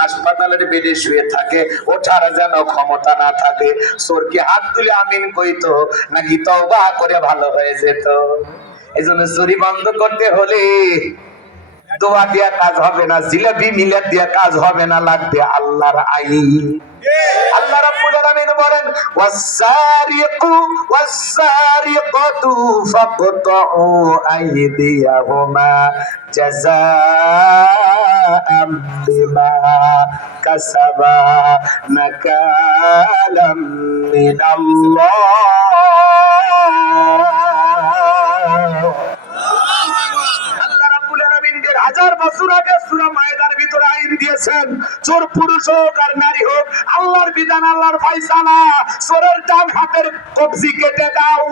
হাসপাতালের বেডে শুয়ে থাকে, ওঠার যেন ক্ষমতা না থাকে। চোর কি হাত তুলে আমিন কইতো নাকি তওবা করে ভালো হয়ে যেত? এই জন্য চুরি বন্ধ করতে হলে দোয়া দিয়া কাজ হবে না, জিলাপি মিলাদ দিয়া কাজ হবে না, লাগবে আল্লাহর আইন। আল্লাহ রাব্বুল আলামিন বলেন ওয়াসারিকু ওয়াসারিকাতু ফাকতাউ আইদিয়াহুমা জাযাআম বিমা কাসাবা নাকালাম মিনাল্লাহ। হাজার বছর আগে সূরা মায়েদার ভিতরে আইন দিয়েছেন, চোর পুরুষ হোক আর নারী হোক, আল্লাহর বিধান, আল্লাহর ফয়সালা। চোরের ডান হাতের কবজি কেটে দাও।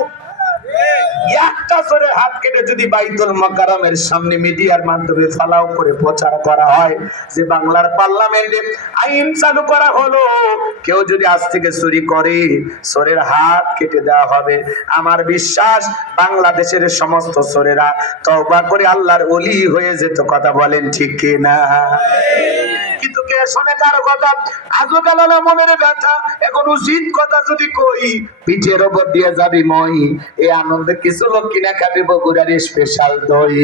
একটা চোরের হাত কেটে যদি বাইতুল মুকাররমের সামনে মিডিয়ার মাধ্যমে ফালাও করে প্রচার করা হয় যে বাংলার পার্লামেন্টে আইন চালু করা হলো, কেউ যদি আজ থেকে চুরি করে চোরের হাত কেটে দেওয়া হবে, আমার বিশ্বাস বাংলাদেশের সমস্ত চোরেরা তওবা করে আল্লাহর ওলি হয়ে যেত। কথা বলেন ঠিক কিনা? কিন্তু কে শোনে কার কথা? আজও গেল না মনের ব্যথা। এখন উচিত কথা যদি কই, পিঠের ওপর দিয়ে যাবি মই। এই আনন্দে কিছু লোক কিনা খাবি বগুড়ার স্পেশাল দই।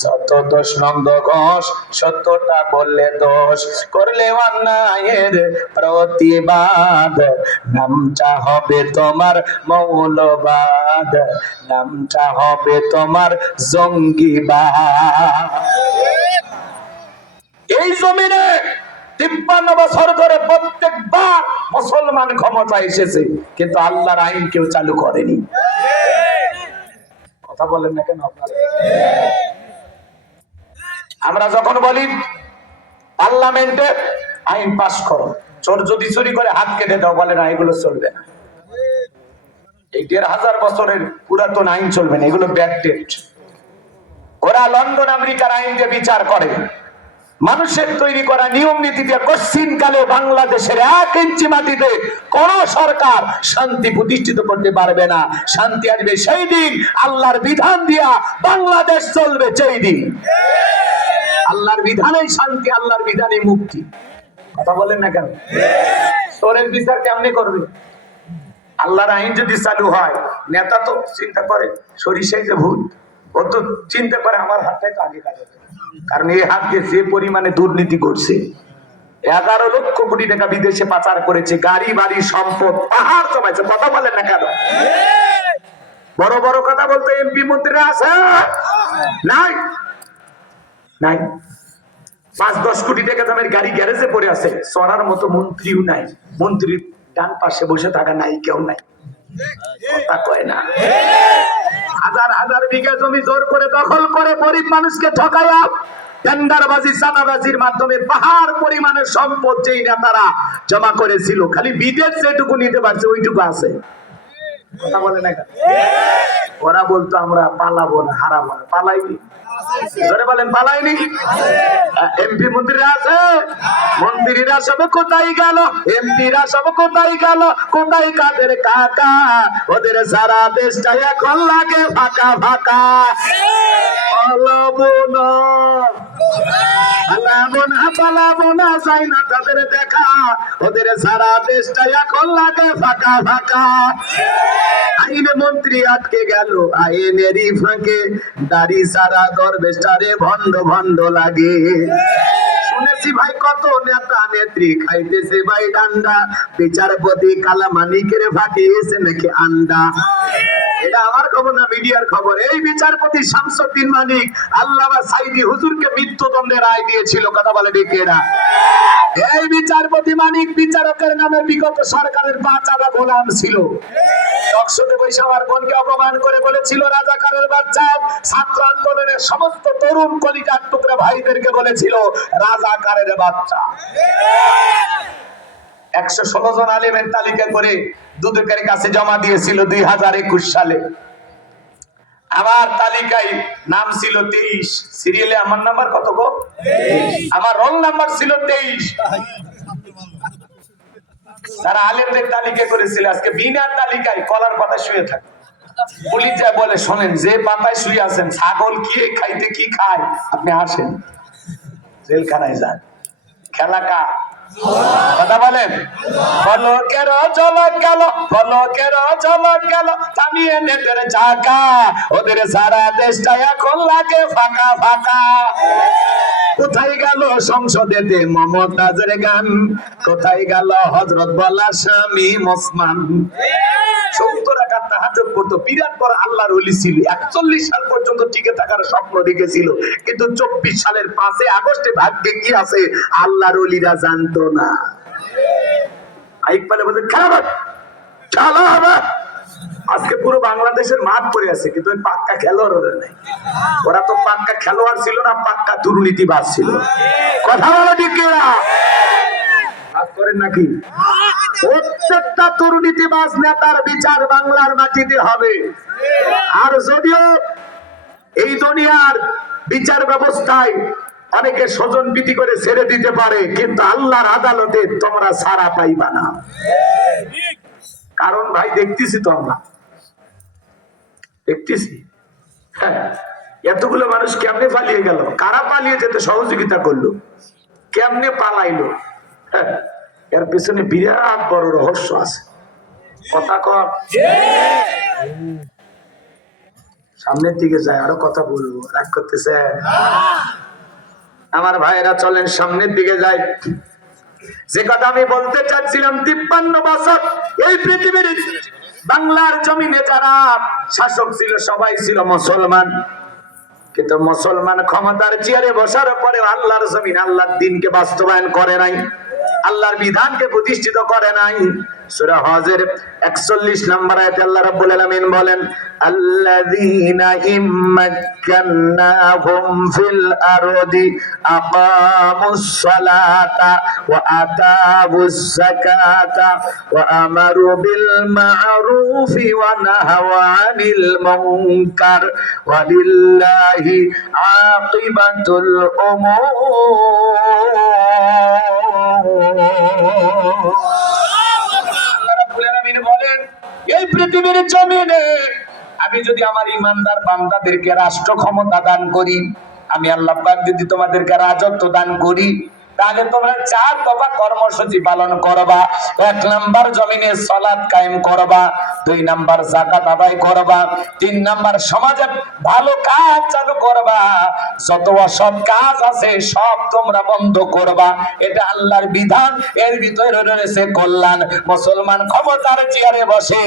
যত দোষ নন্দ ঘোষ, সত্যটা বললে দোষ, করলে অন্যায়ের প্রতিবাদ, নামটা হবে তোমার মৌলবাদ, নামটা হবে তোমার জঙ্গিবাদ। এই জমিনে 53 বছর ধরে প্রত্যেকবার মুসলমান ক্ষমতা এসেছে, কিন্তু আল্লাহর আইন কেউ চালু করেনি। কথা বলেন না কেন আপনারা? আমরা যখন বলি পার্লামেন্টে আইন পাস করো, চোর যদি চুরি করে হাত কেটে দাও, বলে না এগুলো চলবে না। এই 1500 বছরের পুরাতন আইন চলবে না, এগুলো ব্যাকডেট। ওরা লন্ডন আমেরিকার আইন দিয়ে বিচার করে। মানুষের তৈরি করা নিয়ম নীতি দিয়ে কঠিন কালে বাংলাদেশের 1 ইঞ্চি মাটিতে কোন সরকার শান্তি প্রতিষ্ঠিত করতে পারবে না। শান্তি আসবে সেই দিন আল্লাহর বিধান দিয়া বাংলাদেশ চলবে সেই দিন। আল্লাহর বিধানেই শান্তি, আল্লাহর বিধানেই মুক্তি। কথা বলেন না কেন? চোরের বিচার কেমনে করবে? আল্লাহর আইন যদি চালু হয়, নেতা তো চিন্তা করে সরিষাই যে ভূত, ও তো চিন্তা করে আমার হাতটাই তো আগে কাজ হবে। কারণ এই হাতকে যে পরিমাণে দুর্নীতি করছে, 11 লক্ষ কোটি টাকা বিদেশে পাচার করেছে, গাড়ি বাড়ি সম্পদ পাহাড় জমাইছে। কথা বলেন না কেন? বড় বড় কথা বলতে এমপি মন্ত্রীরা আছে নাই? নাই। 5-10 কোটি টাকা দামের গাড়ি গ্যারেজে পড়ে আছে, চড়ার মতো মন্ত্রীও নাই। মন্ত্রীর ডান পাশে বসে থাকা নাই কেউ নাই। কথা কয় না? হাজার হাজার বিঘা জমি জোর করে দখল করে গরিব মানুষকে ঠকায়া টেন্ডারবাজি চাঁদাবাজির মাধ্যমে পাহাড় পরিমাণের সম্পদ যেই নেতারা জমা করেছিল, খালি বিদেশ যেটুকু নিতে পারছে ওইটুকু আছে। কথা বলে না? ওরা বলতো আমরা পালাবো না, হারাবো না। পালাইনি? ধরে বলেন পালাইনি? এমপি মন্ত্রীরা আছে? মন্ত্রীরা সব কোথায় গেল? এমপিরা সব কোথায় গেল? কোথায় কাদের কাকা? ওদের সারা দেশটা এখন লাগে ফাঁকা ফাঁকা। পালাবো না, পালাবো না, পালাবো না, চাই না তাদের দেখা। ওদের সারা দেশটা এখন লাগে ফাঁকা ফাঁকা। আইনে মন্ত্রী আটকে গেল আইনেরই ফাঁকে, দাড়ি সারা দরবেশটারে ভণ্ড ভণ্ড লাগে। শুনেছি ভাই কত নেতা নেত্রী খাইতেছে ভাই ডান্ডা, বিচারপতি কালামানিকের ফাটিয়েছে নাকি আন্ডা। এটা আমার খবর না, মিডিয়ার খবর। এই বিচারপতি শামসুদ্দিন মানিক আল্লামা সাইদি হুজুরকে মৃত্যুদণ্ডের রায় দিয়েছিল। কথা বলে দেখে না? এই বিচারপতি মানিক বিচারকের নামে বিগত সরকারের 5 আনা গোলাম ছিল। টকশোতে বসে আমার বোনকে অপমান করে বলেছিল রাজাকারের বাচ্চা। ছাত্র আন্দোলনের সমস্ত তরুণ কলিজার টুকরা ভাইদেরকে বলেছিল রাজাকারের বাচ্চা। 116 জন আলেমের তালিকা করে দুদকের কাছে জমা দিয়েছিল 2021 সালে। আমার তালিকায় নাম ছিল 23, সিরিয়ালে আমার নাম্বার কত গো? 23। আমার রোল নাম্বার ছিল 23। তারা আলেমদের তালিকা করেছিল। আজকে বিনা তালিকায় কলার পাতা শুয়ে থাকে। পুলিশ যায় বলে শোনেন, যে পাতায় শুয়ে আছেন ছাগল কি খাইতে কি খায়, আপনি আসেন জেলখানায় যান। খেলা কা কথা বলেন, পলকের ঝলক গেল, পলকের ঝলক গেল, থামিয়ে নেটের চাকা, ওদের সারা দেশটা এখন লাগে ফাঁকা ফাঁকা। কোথায় গেল সংসদেতে মমতাজের গান, কোথায় গেল হযরত বলা স্বামী ওসমান। 70 রাকাত তাহাজ্জুদ পড়তো, বিরাট বড় আল্লাহর ওলি ছিল। 41 সাল পর্যন্ত টিকে থাকার স্বপ্ন দেখেছিল, কিন্তু 24 সালের 5 আগস্টে ভাগ্যে কি আছে আল্লাহর ওলিরা জানতো না। আইক পালে বলতে খেলা খেলা হবে। আজকে পুরো বাংলাদেশের মাঠ পড়ে আছে, কিন্তু ওই পাক্কা খেলোয়াড় ওরা নাই। ওরা তো পাক্কা খেলোয়াড় ছিল না, পাক্কা দুর্নীতিবাজ ছিল। কথা বলো ঠিক কিনা? কাজ করেন নাকি? প্রত্যেকটা দুর্নীতিবাজ নেতার বিচার বাংলার মাটিতে হবে। আর যদিও এই দুনিয়ার বিচার ব্যবস্থায় অনেকে স্বজন প্রীতি করে ছেড়ে দিতে পারে, কিন্তু আল্লাহর আদালতে তোমরা ছাড়া পাইবা না। কারণ ভাই দেখতেছি তো, আমরা দেখতেছি হ্যাঁ, এতগুলো মানুষ কেমনে পালিয়ে গেল, কারা পালিয়ে যেতে সহযোগিতা করলো, কেমনে পালাইলো, হ্যাঁ, এর পেছনে বিরাট বড় রহস্য আছে। কথা কর, সামনের দিকে যায়, আরো কথা বলবো, রাগ করতেছে? আমার ভাইয়েরা চলেন সামনের দিকে যাই। যে কথা আমি বলতে চাচ্ছিলাম, 53 বছর এই পৃথিবীর বাংলার জমিনে যারা শাসক ছিল সবাই ছিল মুসলমান, কিন্তু মুসলমান ক্ষমতার চেয়ারে বসার পরে আল্লাহর জমিন আল্লাহর দ্বীনকে বাস্তবায়ন করে নাই, আল্লাহর বিধানকে প্রতিষ্ঠিত করে নাই। সূরা হজের 41 নম্বর আয়াতে আল্লাহ রাব্বুল আলামিন বলেন, আল্লাযীনা ইম্মাক্কান্নাহুম ফিল আরদি আকামুস সালাতা ওয়া আতাবুস যাকাতা ওয়া আমারু বিল মা'রুফি ওয়া নাহাউ আনিল মুনকার ওয়া লিল্লাহি আকিবাতুল উমুর। বলেন, এই পৃথিবীর জমিনে আমি যদি আমার ইমানদার বান্দাদেরকে রাষ্ট্র ক্ষমতা দান করি, আমি আল্লাহ পাক যদি তোমাদেরকে রাজত্ব দান করি, তাহলে তোমরা 4 দফা কর্মসূচি পালন করবা। 1 নাম্বার জমিনে সালাত কায়েম করবা, 2 নাম্বার যাকাত আদায় করবা, 3 নাম্বার সমাজে ভালো কাজ চালু করবা, যত অসৎ কাজ আছে সব তোমরা বন্ধ করবা। এটা আল্লাহর বিধান, এর ভিতরে রয়েছে কল্যাণ। মুসলমান ক্ষমতার চেয়ারে বসে,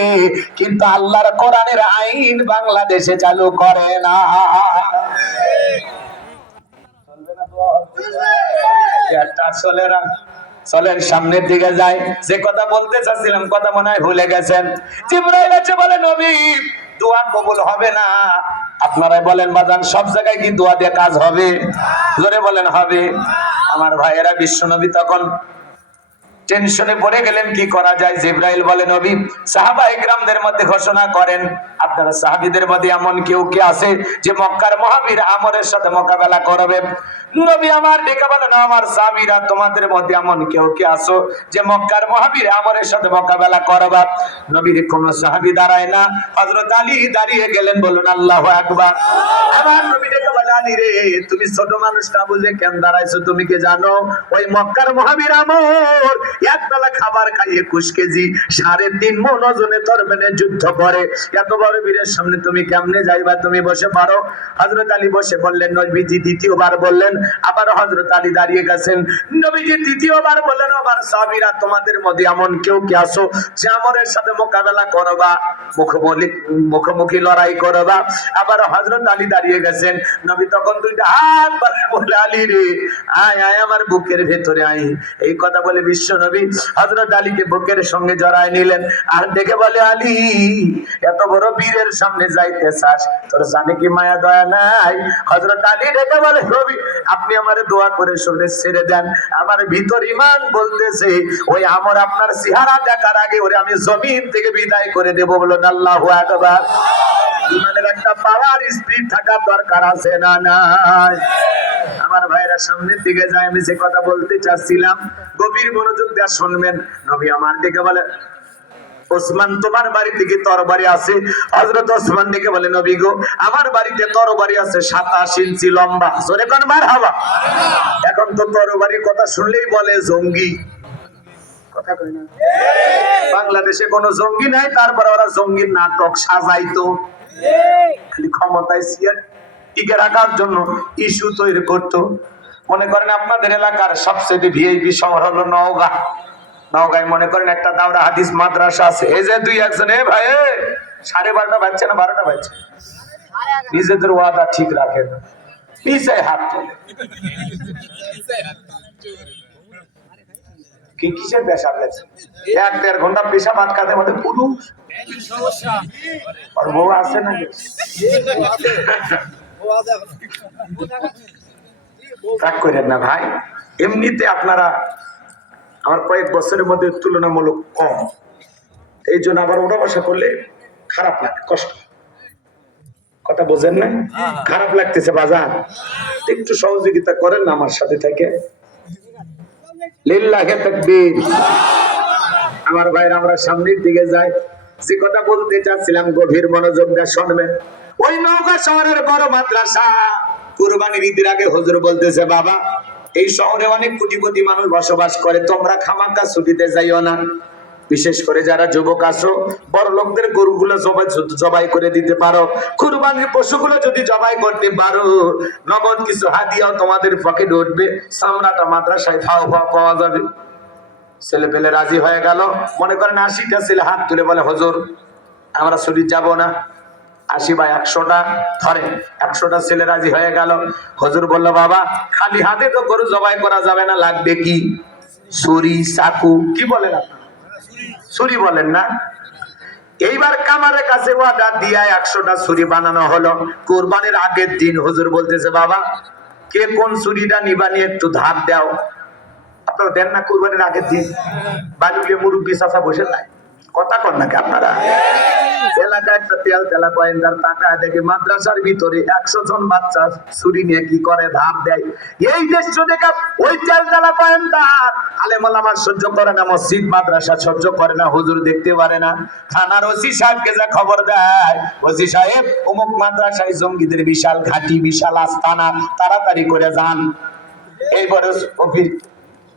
কিন্তু আল্লাহর কোরআনের আইন বাংলাদেশে চালু করে না। চলেন সামনের দিকে যাই। যে কথা বলতে চাচ্ছিলাম, কথা মনে হয় ভুলে গেছেন। জিবরাইল এসে বলে, নবী দোয়া কবুল হবে না। আপনারা বলেন বাজান, সব জায়গায় কি দোয়া দিয়ে কাজ হবে? জোরে বলেন হবে। আমার ভাইয়েরা, বিশ্ব নবী তখন টেনশনে পড়ে গেলেন, কি করা যায়। জিবরাইল বলে, নবী সাহাবায়ে কিরামদের মধ্যে ঘোষণা করেন, আপনারা সাহাবীদের মধ্যে এমন কেউ কি আছে যে মক্কার মহাবীর আমরের সাথে মোকাবেলা করবে? নবী আমার ডেকে বলেন, আমার সাহাবীরা তোমাদের মধ্যে এমন কেউ কি আছো যে মক্কার মহাবীর আমরের সাথে মোকাবেলা করবা? নবীর কোন সাহাবী দাঁড়ায় না, হযরত আলী দাঁড়িয়ে গেলেন। বলুন আল্লাহু আকবার। আমার নবী ডেকে বলে, আলী রে, তুমি ছোট মানুষ না বুঝে কেন দাঁড়াইছো? তুমি কি জানো ওই মক্কার মহাবীর আমর এক বেলা খাবার খাইয়ে 21 কেজি 3.5 মণ ওজনে তরবারে যুদ্ধ করে, এত বড় বীরের সামনে তুমি কেমনে যাইবা? তুমি বসে পারো। হযরত আলী বসে বললেন। নবীজি দ্বিতীয়বার বললেন, আবার হযরত আলী দাঁড়িয়ে গেছেন। নবীজি তৃতীয়বার বললেন, আমার সাহাবীরা তোমাদের মধ্যে এমন কেউ কি আছো যে আমরের সাথে মোকাবেলা করবা, মুখোমুখি লড়াই করবা? আবার হযরত আলী দাঁড়িয়ে গেছেন। নবী তখন 2টা হাত বাড়িয়ে বলে, আলী রে, আয় আয় আমার বুকের ভেতরে আয়। এই কথা বলে বিশ্ব নবী হযরত আলীকে বুকের সঙ্গে জড়ায় নিলেন, আর দেখে বলে, আলী এত বড় বীরের সামনে যাইতে চাস, তোর জানে কি মায়া দয়া নাই? হযরত আলী দেখে বলে, নবী আপনি আমারে দোয়া করে শরীরে ছেড়ে দেন, আমার ভিতর ঈমান বলতেছে ওই আমর আপনার চেহারা দেখার আগে ওরে আমি জমিন থেকে বিদায় করে দেব। বলুন আল্লাহু আকবার। ঈমানের একটা পাওয়ার স্পিরিট থাকা দরকার আছে না নাই? আমার ভাইরা সামনের দিকে যায়। আমি যে কথা বলতে চাচ্ছিলাম গভীর মনোযোগ দিয়ে শুনবেন। নবী আমার দিকে বলে, ওসমান তোমার বাড়িতে কি তরবারি আছে? হযরত ওসমান ডেকে বলে নবী গো আমার বাড়িতে তরবারি আছে 27 ইঞ্চি লম্বা। জোরে কোন মারহাবা। এখন তো তরবারির কথা শুনলেই বলে জঙ্গি, কথা কয় না? বাংলাদেশে কোনো জঙ্গি নাই, তারপরে ওরা জঙ্গির নাটক সাজাইতো, খালি ক্ষমতায় সিয়ার টিকে রাখার জন্য ইস্যু তৈরি করতো। মনে করেন আপনাদের এলাকার সবচেয়ে ভিআইপি শহর হলো নওগাঁ। নওগাঁয় মনে করেন একটা দাওরা হাদিস মাদ্রাসা আছে। এই যে দুই একজন এ ভাই 12:30 বাজছে না 12টা বাজছে, নিজেদের ওয়াদা ঠিক রাখে না, পিছায় হাত তোলে। কি কিসের পেশাব লাগছে? 1-1.5 ঘন্টা পেশাব আটকাতে মধ্যে পুরুষ আর বউ আছে না? রাগ করেন না ভাই, এমনিতে আপনারা আমার কয়েক বছরের মধ্যে তুলনামূলক কম, এই জন্য আবার ওটা বসা করলে খারাপ লাগে, কষ্ট। কথা বোঝেন না? খারাপ লাগতেছে বাজার, একটু সহযোগিতা করেন না আমার সাথে থেকে। লিল্লাহি তাকবীর। আমার ভাইরা আমরা সামনের দিকে যাই। যে কথা বলতে চাচ্ছিলাম গভীর মনোযোগ দিয়ে শুনবেন। ওই নওগাঁ শহরের বড় মাদ্রাসা, কুরবানির ঈদের আগে হুজুর বলতেছে বাবা এই শহরে অনেক কোটিপতি মানুষ বসবাস করে, তোমরা খামাকা ছুটিতে যাইও না। বিশেষ করে যারা যুবক আছো, বড় লোকদের গরুগুলো জবাই করে দিতে পারো, কুরবানির পশুগুলো যদি জবাই করতে পারো, নগদ কিছু হাদিয়াও তোমাদের পকেটে উঠবে, চামড়াটা মাদ্রাসায় ফাও পাওয়া যাবে। ছেলে পেলে রাজি হয়ে গেল। মনে করেন 80টা ছেলে হাত তুলে বলে হুজুর আমরা ছুটি যাব না। 80 বা 100টা ধরে 100টা ছেলে রাজি হয়ে গেল। হুজুর বলল বাবা খালি হাতে তো গরু জবাই করা যাবে না, লাগবে কি? ছুরি, চাকু। কি বলেন আপনারা? ছুরি বলেন না? এইবার কামারের কাছে ওয়াদা দিয়া 100টা ছুরি বানানো হলো। কুরবানির আগের দিন হুজুর বলতেছে বাবা কে কোন ছুরিটা নিবানি একটু ধার দাও। আপনারা দেন না কুরবানির আগের দিন? বালুলিয়া মুরব্বী চাচা বসে নাই, কথা কন নাকি আপনারা? এলাকায় একটা তেল তেলা কয়েনদার টাকা দেখে মাদ্রাসার ভিতরে 100 জন বাচ্চা ছুরি নিয়ে কি করে ধাপ দেয়। এই দৃশ্য দেখে ওই তেল তেলা কয়েনদার আলেম ওলামা সহ্য করে না, মসজিদ মাদ্রাসা সহ্য করে না, হুজুর দেখতে পারে না। থানার ওসি সাহেবকে যা খবর দেয়, ওসি সাহেব অমুক মাদ্রাসায় জঙ্গিদের বিশাল ঘাঁটি, বিশাল আস্তানা, তাড়াতাড়ি করে যান। এইবারে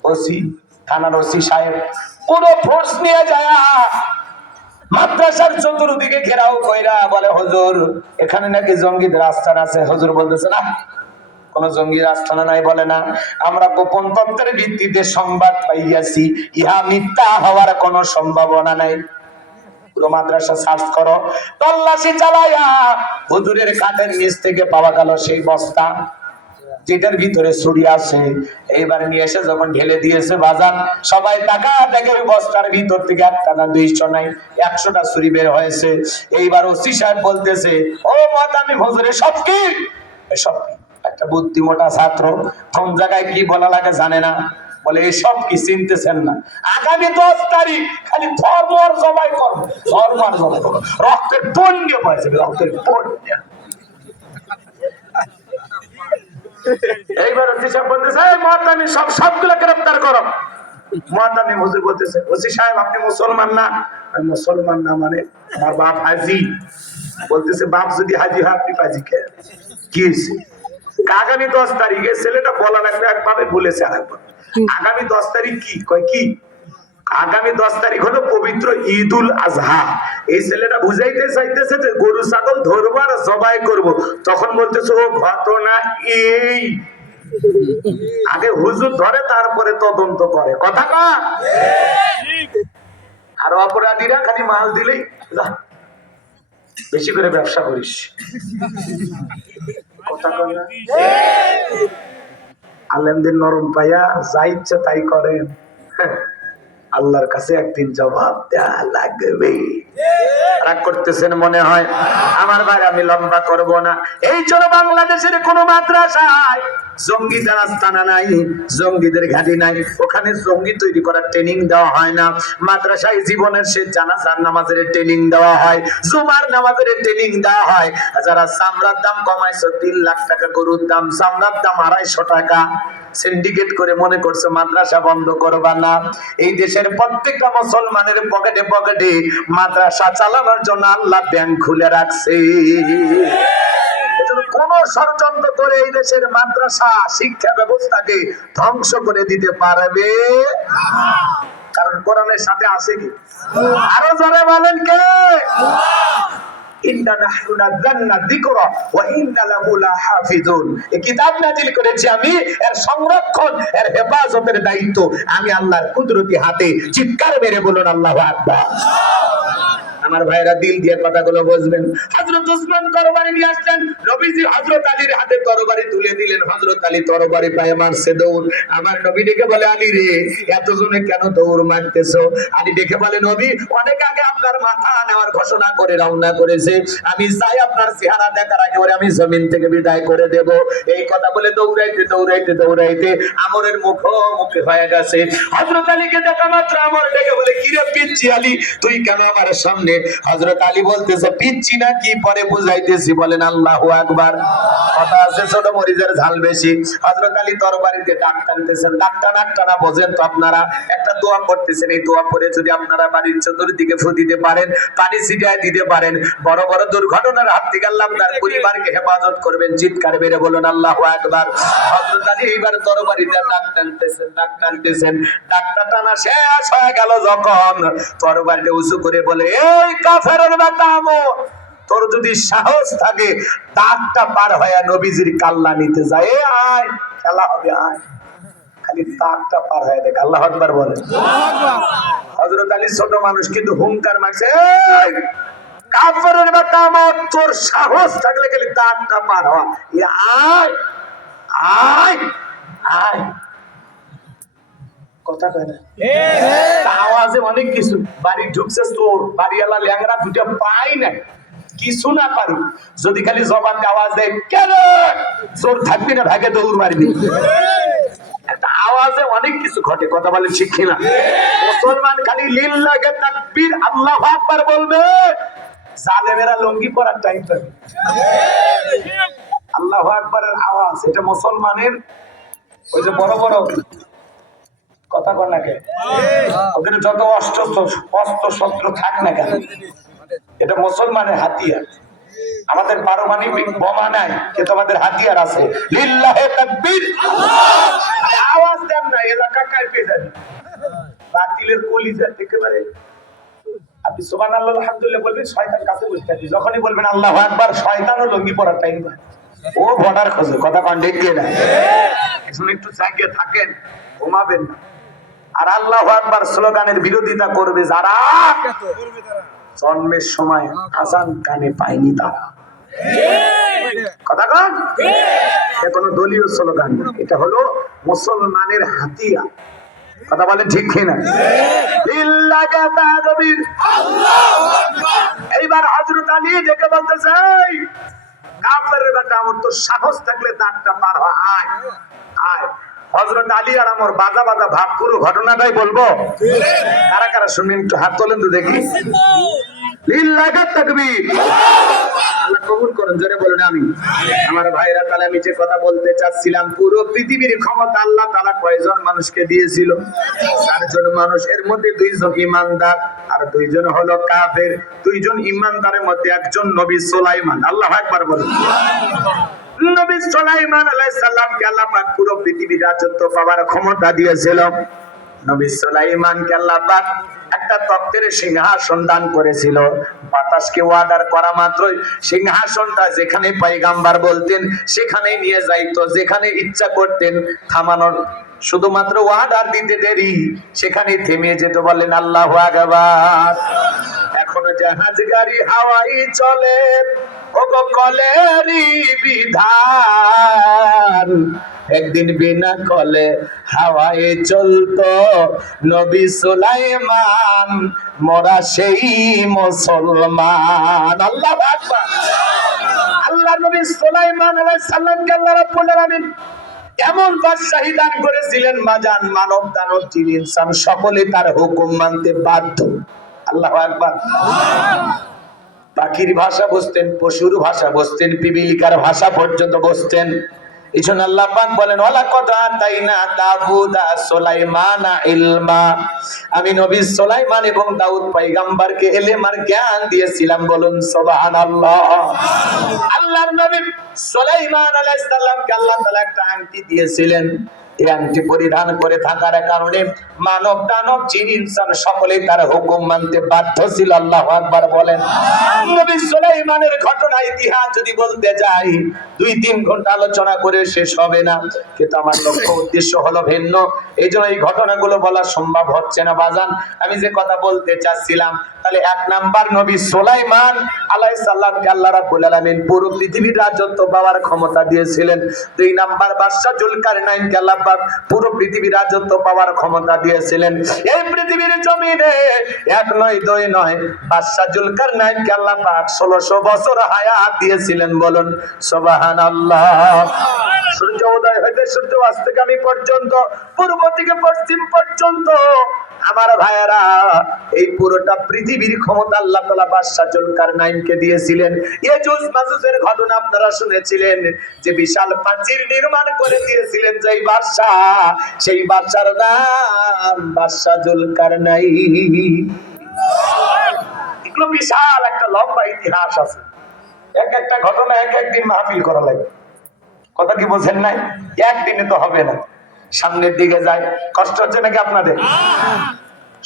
ওসি থানার ওসি সাহেব পুরো ফোর্স নিয়ে যায় মাদ্রাসার চতুর্দিকে ঘেরাও কইরা বলে হুজুর এখানে নাকি জঙ্গিদের আস্তানা আছে। হুজুর বলতেছে না কোন জঙ্গির আস্তানা নাই। বলে না আমরা গোপন তথ্যের ভিত্তিতে সংবাদ পাইয়াছি, ইহা মিথ্যা হওয়ার কোন সম্ভাবনা নাই। পুরো মাদ্রাসা সার্চ করো, তল্লাশি চালাইয়া হুজুরের কাঁধের নিচ থেকে পাওয়া গেল সেই বস্তা যেটার ভিতরে ছুরি আছে। এইবার নিয়ে এসে যখন ঢেলে দিয়েছে বাজার, সবাই টাকা দেখে বস্তার ভিতর থেকে 1টা না 200 নাই 100টা ছুরি বের হয়েছে। এইবার ওসি সাহেব বলতেছে ও মাদামি হুজুরে সব কি? এসব একটা বুদ্ধিমোটা ছাত্র কোন জায়গায় কি বলা লাগে জানে না, বলে এসব কি চিনতেছেন না? আগামী 10 তারিখ খালি ধর্মর জবাই করবো, ধর্মর জবাই করবো, রক্তের পণ্য পড়েছে, রক্তের পণ্য। এইবার ওসি সাহেব বলতেছে মহাতামি সবগুলো গ্রেফতার করো। মহাতামি হুজুর বলতেছে ওসি সাহেব আপনি মুসলমান না? আমি মুসলমান না মানে আমার বাপ হাজি। বলতেছে বাপ যদি হাজি হয় আপনি পাজি কে? কি হয়েছে? আগামী 10 তারিখে ছেলেটা বলা লাগবে একভাবে বলেছে আরেকবার। আগামী 10 তারিখ কি কয় কি? আগামী 10 তারিখ হলো পবিত্র ঈদুল আজহা। এই ছেলেটা বুঝাইতে চাইতেছে যে গরু ছাগল ধরবো আর জবাই করবো। তখন বলতেছে ও ঘটনা এই আগে হুজুর ধরে তারপরে তদন্ত করে, কথা না? আর অপরাধীরা খালি মাল দিলেই বেশি করে ব্যবসা করিস, কথা কয় না? আলেমদের নরম পাইয়া যা ইচ্ছা তাই করেন, আল্লাহর কাছে একদিন জবাব দেয়া লাগবে। রাগ করতেছেন মনে হয়। আমার ভাই আমি লম্বা করব না। এই জন্য বাংলাদেশের কোন মাদ্রাসায় জঙ্গিদের আস্তানা নাই, জঙ্গিদের ঘাঁটি নাই, ওখানে জঙ্গি তৈরি করার ট্রেনিং দেওয়া হয় না। মাদ্রাসায় জীবনের শেষ জানাজার নামাজের ট্রেনিং দেওয়া হয়, জুমার নামাজের ট্রেনিং দেওয়া হয়। যারা চামড়ার দাম কমাইছো 3 লাখ টাকা, গরুর দাম চামড়ার দাম 250 টাকা, সিন্ডিকেট করে মনে করছে মাদ্রাসা বন্ধ করবা না। এই দেশের প্রত্যেকটা মুসলমানের পকেটে পকেটে মাদ্রাসা চালানোর জন্য আল্লাহ ব্যাংক খুলে রাখছে। কোন ষড়যন্ত্র করে এই দেশের মাদ্রাসা শিক্ষা ব্যবস্থাকে ধ্বংস করে দিতে পারবে, কারণ কোরআনের সাথে আছে কি? আরো জোরে বলেন কে? ইন্না নাহনু নাযালনা যিকরা ওয়া ইন্না লাহু লাহাফিজুন। এই কিতাব নাযিল করেছি আমি, এর সংরক্ষণ এর হেফাজতের দায়িত্ব আমি আল্লাহর কুদরতি হাতে। চিৎকার মেরে বলুন আল্লাহু আকবার। আমার ভাইরা দিল দিয়ে কথাগুলো বুঝবেন। হযরত ওসমান তরবারি নিয়ে আসলেন, নবীজি হযরত আলীর হাতে তরবারি তুলে দিলেন। হযরত আলী তরবারি পায়ে মারছে দৌড়। আমার নবী ডেকে বলে, আলী রে এতজনে কেন দৌড় মারতেছো? আলী ডেকে বলে, নবী অনেক আগে আপনার মাথা নেওয়ার ঘোষণা করে রওনা করেছে, আমি চাই আপনার চেহারা দেখার আগে ওরে আমি জমিন থেকে বিদায় করে দেব। এই কথা বলে দৌড়াইতে দৌড়াইতে দৌড়াইতে আমরের মুখোমুখি হয়ে গেছে। হযরত আলীকে দেখা মাত্র আমর ডেকে বলে, কিরে পিচ্চি আলী, তুই কেন আমার সামনে? হযরত আলী বলতেছে, পিচ্চি না কি পরে বুঝাইতেছি, বলেন আল্লাহু আকবার। কথা আছে ছোট মরিচের ঝাল বেশি। হযরত আলী তরবারিতে দাগ টানতেছেন, দাগ টানা বোঝেন তো আপনারা, একটা দোয়া করতেছেন। এই দোয়া পড়ে যদি আপনারা বাড়ির চতুর্দিকে ফু দিতে পারেন, পানি ছিটিয়ে দিতে পারেন, বড় বড় দুর্ঘটনার হাত থেকে আল্লাহ আপনার পরিবারকে হেফাজত করবেন। চিৎকার মেরে বলুন আল্লাহু আকবার। হযরত আলী এইবার তরবারিতে দাগ টানতেছেন, দাগটা টানা শেষ হয়ে গেল যখন, তরবারিটা উঁচু করে বলে, এই কাফেরের বেটা আমর, তোর যদি সাহস থাকে দাগটা পার হয়ে নবীজির কাল্লা নিতে যায়, আয় খেলা হবে, আয় খালি দাগটা পার হয়ে দেখ। আল্লাহু আকবার বলে। হযরত আলী ছোট মানুষ কিন্তু হুঙ্কার মারছে, এই কাফেরের বেটা আমর, তোর সাহস থাকলে খালি দাগটা পার হ, আয় আয় আয়। কথা কয় না, আওয়াজে অনেক কিছু। বাড়ি ঢুকছে তোর বাড়িওয়ালা ল্যাংরা দুটো পাই না, কিছু না পারি, যদি খালি জবানকে আওয়াজ দেয়, কেন জোর থাকবি না, ভাগে দৌড় মারবি। একটা আওয়াজে অনেক কিছু ঘটে। কথা বলে ঠিক কিনা? মুসলমান খালি লিল্লাহি তাকবীর আল্লাহু আকবার বলবে, জালেমেরা লুঙ্গি পরার টাইম পাবে। আল্লাহু আকবারের আওয়াজ, এটা মুসলমানের ওই যে বড় বড় কথা কর না কেন, ওখানে যত অস্ত্র শস্ত্র থাক না কেন, এটা মুসলমানের হাতিয়ার। আমাদের পারমাণবিক বোমা নাই, কিন্তু আমাদের হাতিয়ার আছে। লিল্লাহি তাকবীর, আওয়াজ দেন না, এলাকা কাঁপে যাবে। বাতিলের কলিজা একেবারে, আপনি সুবহানাল্লাহ আলহামদুলিল্লাহ বলবেন, শয়তান কাছে বসে থাকে। যখনই বলবেন আল্লাহু আকবার, শয়তানও লুঙ্গি পরার টাইম পায়, ও বর্ডার খোঁজে। কথা কন ঠিক কিনা? এখন একটু জায়গায় থাকেন, ঘুমাবেন না। আর আল্লাহু আকবার স্লোগানের বিরোধিতা করবে যারা, জন্মের সময় আযান কানে পায়নি তারা। কথা কন, এটা কোনো দলীয় স্লোগান না, এটা হলো মুসলমানের হাতিয়ার। কথা বলেন ঠিক কিনা? লিল্লাহি তাকবীর আল্লাহু আকবার। এইবার হযরত আলী দেখে বলতেছে, এই কাফেরের বেটা আমর, তোর সাহস থাকলে দাঁতটা পার হ, আয় আয়। হযরত আলী আর আমর বাজা বাজা ভাব, পুরো ঘটনাটাই বলবো। কারা কারা শুনবেন একটু হাত তোলেন তো দেখি। লিল্লাহি তাকবীর, আল্লাহ কবুল করেন, জোরে বলুন আমিন। আমার ভাইরা, তাহলে আমি যে কথা বলতে চাচ্ছিলাম, পুরো পৃথিবীর ক্ষমতা আল্লাহ তাআলা কয়জন মানুষকে দিয়েছিল? 4 জন মানুষ। এর মধ্যে 2 জন ঈমানদার আর 2 জন হলো কাফের। 2 জন ঈমানদারের মধ্যে একজন নবী সুলাইমান। আল্লাহু আকবার বলুন। নবী সুলাইমান আলাইহিস সালামকে আল্লাহ পাক পুরো পৃথিবীর রাজত্ব পাওয়ার ক্ষমতা দিয়েছিল। নবী সুলাইমানকে আল্লাহ পাক একটা তক্তের সিংহাসন দান করেছিল। বাতাসকে অর্ডার করা মাত্রই সিংহাসনটা যেখানে পয়গম্বর বলতেন সেখানেই নিয়ে যাইতো, যেখানে ইচ্ছা করতেন থামানোর, শুধুমাত্র অর্ডার দিতে দেরি, সেখানে থেমে যেত। বলেন আল্লাহু আকবার। এখনো জাহাজ গাড়ি হাওয়াই চলে, ওগো কলেরই বিধান। একদিন বিনা কলে হাওয়ায় চলতো নবী সুলাইমান, মোরা সেই মুসলমান। আল্লাহু আকবার। আল্লাহ নবী সুলাইমান আলাইহিস সালামকে আল্লাহ রাব্বুল আলামিন এমন বাদশাহী দান করেছিলেন, মাজান মানব দানব জিন ইনসান সকলে তার হুকুম মানতে বাধ্য। আল্লাহু আকবার। পাখির ভাষা বুঝতেন, পশুর ভাষা বুঝতেন, পিপিলিকার ভাষা পর্যন্ত বুঝতেন। এজন্য আল্লাহ পাক বলেন, ওয়ালাকাদ আতাইনা দাউদা সুলাইমানা ইলমা, আমি নবী সুলাইমান এবং দাউদ পয়গম্বরকে ইলম আর জ্ঞান দিয়েছিলাম। বলুন সুবহানাল্লাহ। আল্লাহর নবী সুলাইমান আলাইহিস সালামকে আল্লাহ তাআলা একটা আংটি দিয়েছিলেন। এই আংটি পরিধান করে থাকার কারণে মানব দানব জিন ইনসান সকলেই তার হুকুম মানতে বাধ্য ছিল। আল্লাহু আকবার বলেন। নবী সুলাইমানের ঘটনা ইতিহাস যদি বলতে যাই 2-3 ঘন্টা আলোচনা করে শেষ হবে না, কিন্তু আমার লক্ষ্য উদ্দেশ্য হলো ভিন্ন। এইজন্য এই ঘটনাগুলো বলা সম্ভব হচ্ছে না বাজান। আমি যে কথা বলতে চাচ্ছিলাম, তাহলে 1 নাম্বার নবী সুলাইমান আলাইহিস সালামকে আল্লাহ রাব্বুল আলামিন পুরো পৃথিবীর রাজত্ব পাওয়ার ক্ষমতা দিয়েছিলেন। 2 নাম্বার বাদশা জুলকারনাইনকে আল্লাহ পাক পুরো পৃথিবীর রাজত্ব পাওয়ার ক্ষমতা দিয়েছিলেন। এই পৃথিবীর জমিনে 1 নয় 2 নয়, বাদশা জুলকারনাইনকে আল্লাহ পাক 1600 বছর হায়াত দিয়েছিলেন। বলুন সুবহানাল্লাহ। সূর্য উদয় হইতে সূর্য অস্তগামী পর্যন্ত, পূর্ব থেকে পশ্চিম পর্যন্ত আমার ভাইয়েরা এই পুরোটা পৃথিবীর ক্ষমতা আল্লাহ তাআলা বাদশা জুলকারনাইনকে দিয়েছিলেন। ইয়াজুজ মাজুজের ঘটনা আপনারা শুনেছিলেন, যে বিশাল প্রাচীর নির্মাণ করে দিয়েছিলেন যেই বাদশা, সেই বাদশার নাম বাদশা জুলকারনাইন। এগুলো বিশাল একটা লম্বা ইতিহাস আছে। এক একটা ঘটনা এক একদিন মাহফিল করা লাগে। কথা কি বোঝেন নাই? একদিনে তো হবে না। সামনের দিকে যায়। কষ্ট হচ্ছে নাকি আপনাদের?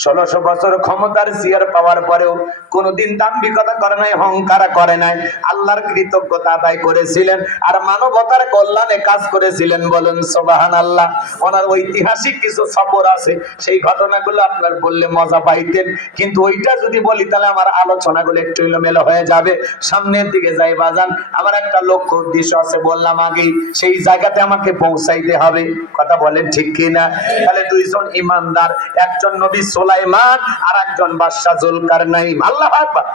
1600 বছর ক্ষমতার চেয়ার পাওয়ার পরেও কোনদিন দাম্ভিকতা করে নাই, অহংকার করে নাই, আল্লাহর কৃতজ্ঞতা আদায় করেছিলেন আর মানবতার কল্যাণে কাজ করেছিলেন। বলুন সুবহানাল্লাহ। ওনার ঐতিহাসিক কিছু সফর আছে, সেই ঘটনাগুলো আপনার বললে মজা পাইতেন, কিন্তু ওইটা যদি বলি তাহলে আমার আলোচনাগুলো একটু এলোমেলো হয়ে যাবে। সামনের দিকে যাই বাজান। আমার একটা লক্ষ্য উদ্দেশ্য আছে, বললাম আগেই, সেই জায়গাতে আমাকে পৌঁছাইতে হবে। কথা বলেন ঠিক কিনা? তাহলে 2 জন ইমানদার, একজন নবী সুলাইমান আর একজন বাদশা জুলকারনাইন। আল্লাহু আকবার।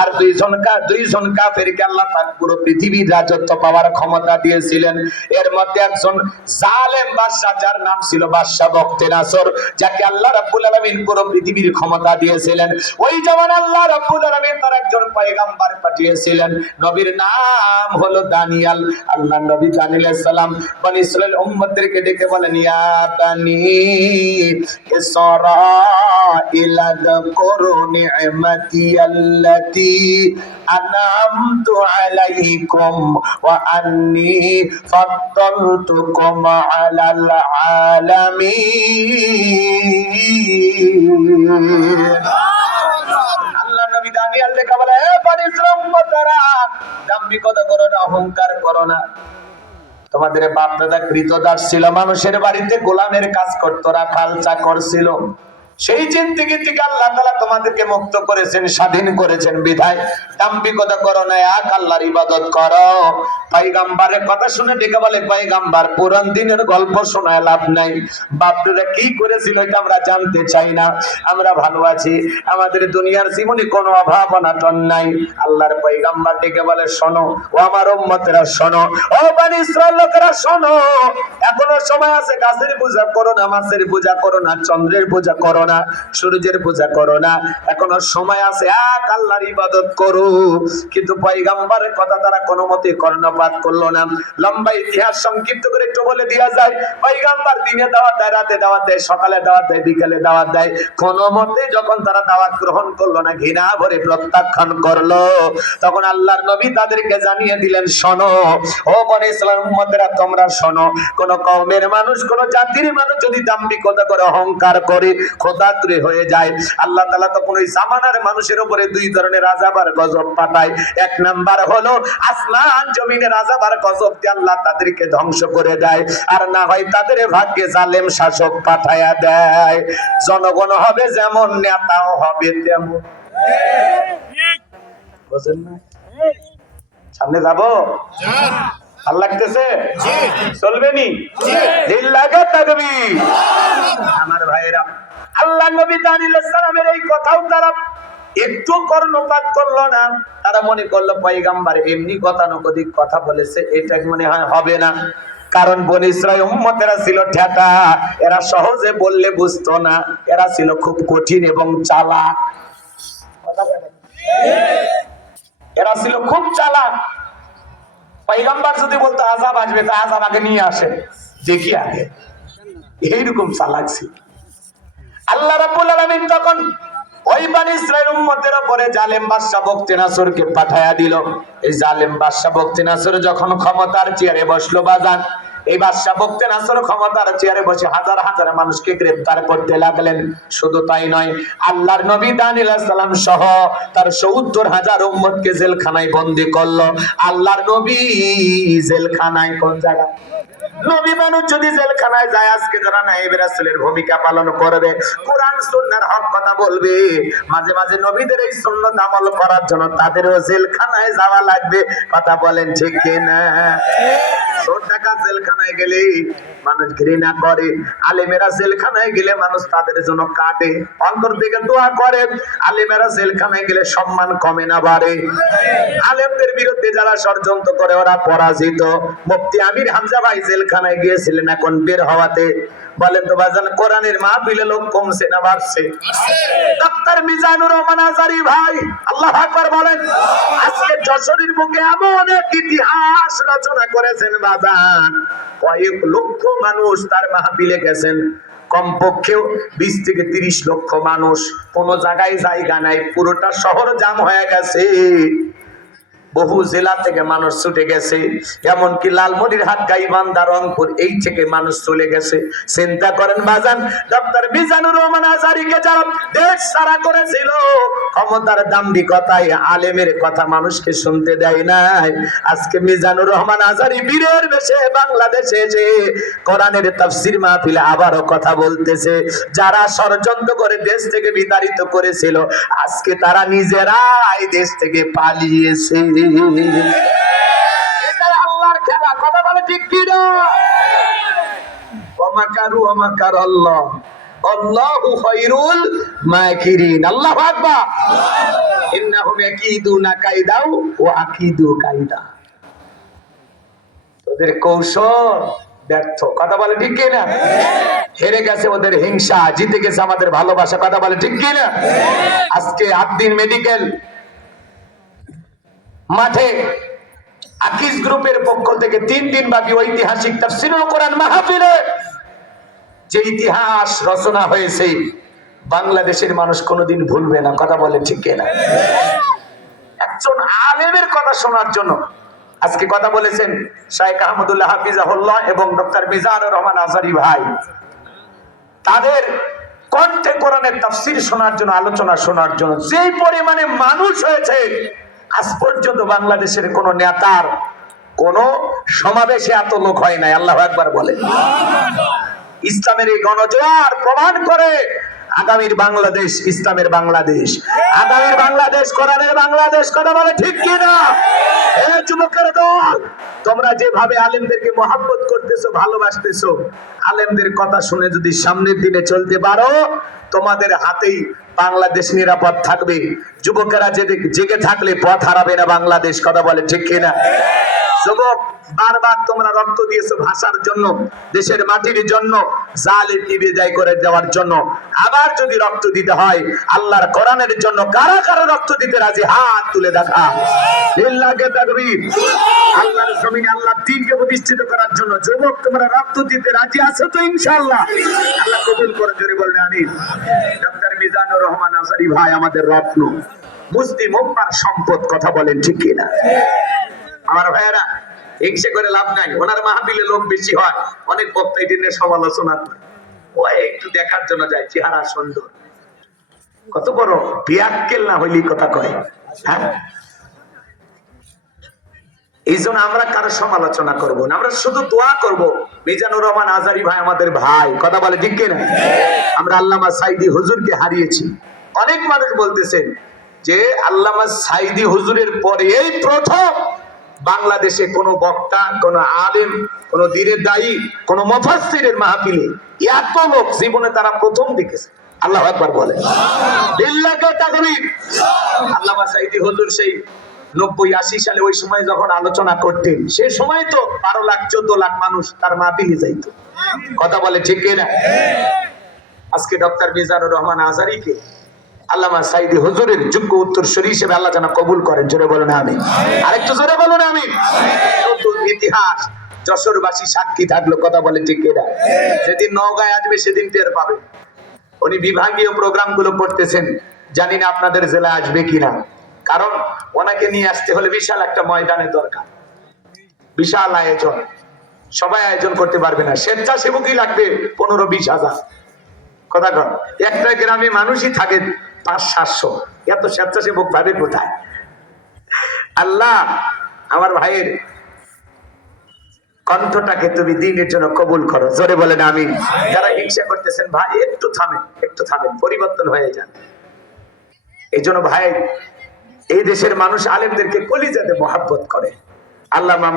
আর 2 জন কাফেরকে আল্লাহ পাক পুরো পৃথিবীর রাজত্ব পাওয়ার ক্ষমতা দিয়েছিলেন। এর মধ্যে একজন জালেম বাদশা, যার নাম ছিল বাদশা বখতে নাসর, যাকে আল্লাহ রাব্বুল আলামিন পুরো পৃথিবীর ক্ষমতা দিয়েছিলেন। ওই যেমন আল্লাহ রাব্বুল আলামিন তার একজন পয়গম্বর পাঠিয়েছিলেন, নবীর নাম হলো দানিয়েল। আল্লাহ নবী দানিয়েল আলাইহিস সালাম বনি ইসরাইল উম্মতদেরকে ডেকে বলেন, ইয়া বানি ইসরাঈল আযকুরু নি'মাতি আল্লাতী আন'আমতু আলাইকুম ওয়া আন্নী ফাদ্দালতুকুম আলাল আলামিন। আল্লাহ নবী দানিয়েল দেখে বলে, এ বনি ইসরাঈল উম্মতরা, দাম্ভিকতা করো না, অহংকার করো না। তোমাদের বাপ দাদা কৃতদাস ছিল, মানুষের বাড়িতে গোলামের কাজ করতো, রাখাল চাকর ছিল। সেই জিন্দেগি থেকে আল্লাহ তাআলা তোমাদেরকে মুক্ত করেছেন, স্বাধীন করেছেন। বিধায় দাম্ভিকতা করো না, এক আল্লাহর ইবাদত করো। পয়গম্বরের কথা শুনে ডেকে বলে, পয়গম্বর পুরান দিনের গল্প শোনায় লাভ নাই, বাপ দাদা কি করেছিল এটা আমরা জানতে চাই না। আমরা ভালো আছি, আমাদের দুনিয়ার জীবনে কোনো অভাব অনাটন নাই। আল্লাহর পয়গম্বর ডেকে বলে, শোনো ও আমার উম্মতেরা, শোনো ও বনি ইসরাইল লোকেরা, শোনো, এখনো সময় আছে। গাছের পূজা করো না, মাছের পূজা করো না, চন্দ্রের পূজা করো না, সূর্যের পূজা করো না, এখনো সময় আছে, এক আল্লাহর ইবাদত করো। কিন্তু পয়গম্বরের কথা তারা কোনো মতে কর্ণপাত করলো না। লম্বা ইতিহাস সংক্ষিপ্ত করে একটু বলে দেওয়া যায়। পয়গম্বর দিনে দাওয়াত দেয়, রাতে দাওয়াত দেয়, সকালে দাওয়াত দেয়, বিকেলে দাওয়াত দেয়, কোনো মতে যখন তারা দাওয়াত গ্রহণ করলো না, ঘৃণা ভরে প্রত্যাখ্যান করলো, তখন আল্লাহর নবী তাদেরকে জানিয়ে দিলেন, শোনো ও বনি ইসরাইল উম্মতেরা, তোমরা শোনো, কোন কওমের মানুষ, কোন জাতির মানুষ যদি দাম্ভিকতা করে, অহংকার করে, খোদাত্রে হয়ে যায়, আল্লাহ তাআলা তখন ওই জামানার মানুষের উপরে 2 ধরনের আযাব আর গজব পাঠায়। 1 নাম্বার হলো আসমান জমিনের আযাব আর গজব দিয়ে আল্লাহ তাদেরকে ধ্বংস করে দেয়, আর না হয় তাদের ভাগ্যে জালেম শাসক পাঠায়া দেয়। জনগণ হবে যেমন, নেতাও হবে তেমন। বুঝেন না? সামনে যাবো, ভাল লাগতেছে, চলবে নি? জিল্লাগে তাকবীর। আমার ভাইরা, আল্লাহ নবী দানিয়েল সালামের এই কথাও তারা একটু কর্ণপাত করলো না। তারা মনে করলো পয়গম্বর এমনি গতানুগতিক কথা বলেছে, এটা মনে হয় হবে না। কারণ বনী ইসরাইল উম্মতেরা ছিল ঠেটা, এরা সহজে বললে বুঝতো না, এরা ছিল খুব কঠিন এবং চালাক। এরা ছিল খুব চালাক। পয়গম্বর যদি বলতো আযাব আসবে, তা আযাব আগে নিয়ে আসে, দেখি আগে। এইরকম চালাক ছিল। আল্লাহ রাব্বুল আলামিন তখন ওই বনী ইসরাইল উম্মতের উপরে জালেম বাদশা বখতিয়ানাসরকে পাঠায়া দিল। এই জালেম বাদশা বখতিয়ানাসর যখন ক্ষমতার চেয়ারে বসলো বাজান, এই বাদশা বখতিয়ানাসর ক্ষমতার চেয়ারে বসে হাজার হাজার মানুষকে গ্রেফতার করতে লাগলেন। শুধু তাই নয়, আল্লাহর নবী দানিয়েল আলাইহিস সালাম সহ তার ৭০,০০০ উম্মতকে জেলখানায় বন্দী করলো। আল্লাহর নবী জেলখানায় কোন জায়গা? নবী মানুষ যদি জেলখানায় যায়, আজকে যারা নায়েবে রাসূলের ভূমিকা পালন করবে, কোরআন সুন্নাহর হক কথা বলবে, মাঝে মাঝে নবীদের এই সুন্নাত আমল করার জন্য তাদেরও জেলখানায় যাওয়া লাগবে। কথা বলেন ঠিক কিনা? ছোট টাকা জেলখানায় গেলে মানুষ ঘৃণা করে, আলেমেরা জেলখানায় গেলে মানুষ তাদের জন্য কাঁদে, অন্তর থেকে দোয়া করে। আলেমেরা জেলখানায় গেলে সম্মান কমে না বাড়ে। আলেমদের বিরুদ্ধে যারা ষড়যন্ত্র করে ওরা পরাজিত। মুফতি আমির হামজা ভাই জেলখানায় গিয়েছিলেন এখন বের হওয়াতে। বলেন তো বাজান, কোরআনের মাহফিলে লোক কমছে না বাড়ছে? ডক্টর মিজানুর রহমান আজারি ভাই, আল্লাহু আকবার বলেন, আজকে যশোরের বুকে এমন এক ইতিহাস রচনা করেছেন বাজান, কয়েক লক্ষ মানুষ তার মাহফিলে গেছেন। কমপক্ষে 20 থেকে 30 লক্ষ মানুষ, কোন জায়গায় জায়গা নাই, পুরোটা শহর জাম হয়ে গেছে। বহু জেলা থেকে মানুষ ছুটে গেছে, এমনকি লালমনিরহাট, গাইবান্ধা, রংপুর এই থেকে মানুষ চলে গেছে। চিন্তা করেন বাজান, ডক্টর মিজানুর রহমান আজারিকে যারা দেশ সারা করেছিল, ক্ষমতার দাম্ভিকতায় আলেমের কথা মানুষকে শুনতে দেয় নাই। আজকে মিজানুর রহমান আজারি বীরের বেশে বাংলাদেশে এসে কোরআনের তাফসীর মাহফিলে আবারও কথা বলতেছে। যারা ষড়যন্ত্র করে দেশ থেকে বিতাড়িত করেছিল, আজকে তারা নিজেরাই দেশ থেকে পালিয়েছে। এটাই আল্লাহর খেলা। কথা বলে ঠিক কি না? ওয়ামাকারু ওয়ামাকার আল্লাহ, আল্লাহু খায়রুল মাকিরিন। আল্লাহু আকবার। ইন্নাহুম ইয়াকিদুনা কাইদাও ওয়া আকিদু কাইদা। ওদের কৌশল ব্যর্থ। কথা বলে ঠিক কি না? হেরে গেছে ওদের হিংসা, জিতে গেছে আমাদের ভালোবাসা। কথা বলে ঠিক কি না? আজকে আদ্দিন মেডিকেল মাঠে আকিজ গ্রুপের পক্ষ থেকে 3 দিন ব্যাপী ঐতিহাসিক তাফসীরুল কোরআন মাহফিলে যে ইতিহাস রচনা হয়েছে, বাংলাদেশের মানুষ কোনোদিন ভুলবে না। কথা বলে ঠিক কিনা? একজন আলেমের কথা শোনার জন্য আজকে কথা বলেছেন শাইখ আহমদুল্লাহ হাফিজাহুল্লাহ এবং ডক্টর মিজানুর রহমান আজারি ভাই। তাদের কণ্ঠে কোরআনের তাফসীর শোনার জন্য, আলোচনা শোনার জন্য যে পরিমাণে মানুষ হয়েছে, আজ পর্যন্ত বাংলাদেশের কোন নেতার কোন সমাবেশে এত লোক হয় নাই। আল্লাহু আকবার বলে। ইসলামের এই গণজোয়ার প্রমাণ করে আগামীর বাংলাদেশ ইসলামের বাংলাদেশ, আগামীর বাংলাদেশ কোরআনের বাংলাদেশ। কথা বলে ঠিক কিনা? এই যুবকের দল, তোমরা যেভাবে আলেমদেরকে মহব্বত করতেছো, ভালোবাসতেছো, আলেমদের কথা শুনে যদি সামনের দিনে চলতে পারো, তোমাদের হাতেই বাংলাদেশ নিরাপদ থাকবে। যুবকেরা জেগে থাকলে পথ হারাবে না বাংলাদেশ। কথা বলে ঠিক কিনা? যুবক, বারবার তোমরা রক্ত দিয়েছো ভাষার জন্য, দেশের মাটির জন্য, জালিমকে বিদায় করে দেওয়ার জন্য। আবার যদি রক্ত দিতে হয় আল্লাহর কোরআনের জন্য, কারা কারা রক্ত দিতে রাজি? হাত তুলে দেখা। লিল্লাহি তাকবীর। আল্লাহর জমিনে আল্লাহ দ্বীনকে প্রতিষ্ঠিত করার জন্য যুবক, তোমরা রক্ত দিতে রাজি আছো তো? ইনশাআল্লাহ আল্লাহ কবুল করে। জোরে বলবেন আমিন। ডক্টর মিজানুর রহমান আজারি ভাই আমাদের রত্ন, মুসলিম উম্মার সম্পদ। কথা বলেন ঠিক কিনা? আমার ভাইয়েরা, হিংসে করে লাভ নাই। ওনার মাহফিলে লোক বেশি হয়, অনেক বক্তা এটা নিয়ে সমালোচনা করে, ওই একটু দেখার জন্য যায়, চেহারা সুন্দর। কত বড় বিয়াক্কেল না হইলি কথা কয়। হ্যাঁ, এই জন্য আমরা কারো সমালোচনা করব না, আমরা শুধু দোয়া করব। মিজানুর রহমান আজারি ভাই আমাদের ভাই। কথা বলে ঠিক কিনা? আমরা আল্লামা সাইদি হুজুরকে হারিয়েছি। অনেক মানুষ বলতেছেন যে আল্লামা সাইদি হুজুরের পরে এই প্রথম বাংলাদেশে কোন বক্তা, কোন আলেম, কোন দ্বীনের দায়ী, কোন মুফাসসিরের মাহফিলে এত লোক জীবনে তারা প্রথম দেখেছে। আল্লাহু আকবার বলে, লিল্লাহি তাকবীর। আল্লামা সাইদি হুজুর সেই 90-80 সালে ওই সময় যখন আলোচনা করতেন, সে সময় তো 12 লাখ 14 লাখ মানুষ তার মাহফিলে যাইতো। কথা বলে ঠিক কিনা? আজকে ডক্টর মিজানুর রহমান আজহারীকে আল্লামা সাইদি হুজুরের যোগ্য উত্তরসূরি হিসেবে আল্লাহ যেন কবুল করেন। জোরে বলুন আমিন। আরেকটু জোরে বলুন আমিন। নতুন ইতিহাস যশোরবাসী সাক্ষী থাকলো। কথা বলে ঠিক কিনা? যেদিন নওগাঁয় আসবে সেদিন টের পাবে। উনি বিভাগীয় প্রোগ্রামগুলো করতেছেন, জানি না আপনাদের জেলায় আসবে কিনা, কারণ ওনাকে নিয়ে আসতে হলে বিশাল একটা ময়দানের দরকার, বিশাল আয়োজন। সবাই আয়োজন করতে পারবে না, স্বেচ্ছাসেবকই লাগবে 15-20 হাজার। কথা কন, একটা গ্রামে মানুষই থাকে 500-700, এত স্বেচ্ছাসেবক ভাবে কোথায়? আল্লাহ আমার ভাইয়ের কণ্ঠটাকে তুমি দিনের জন্য কবুল করো। জোরে বলেন আমিন। যারা হিংসা করতেছেন ভাই একটু থামেন, একটু থামেন, পরিবর্তন হয়ে যান। এই জন্য ভাই, এই দেশের মানুষ আলেমদেরকে কলিজাতে মহাব্বত করে। আল্লামা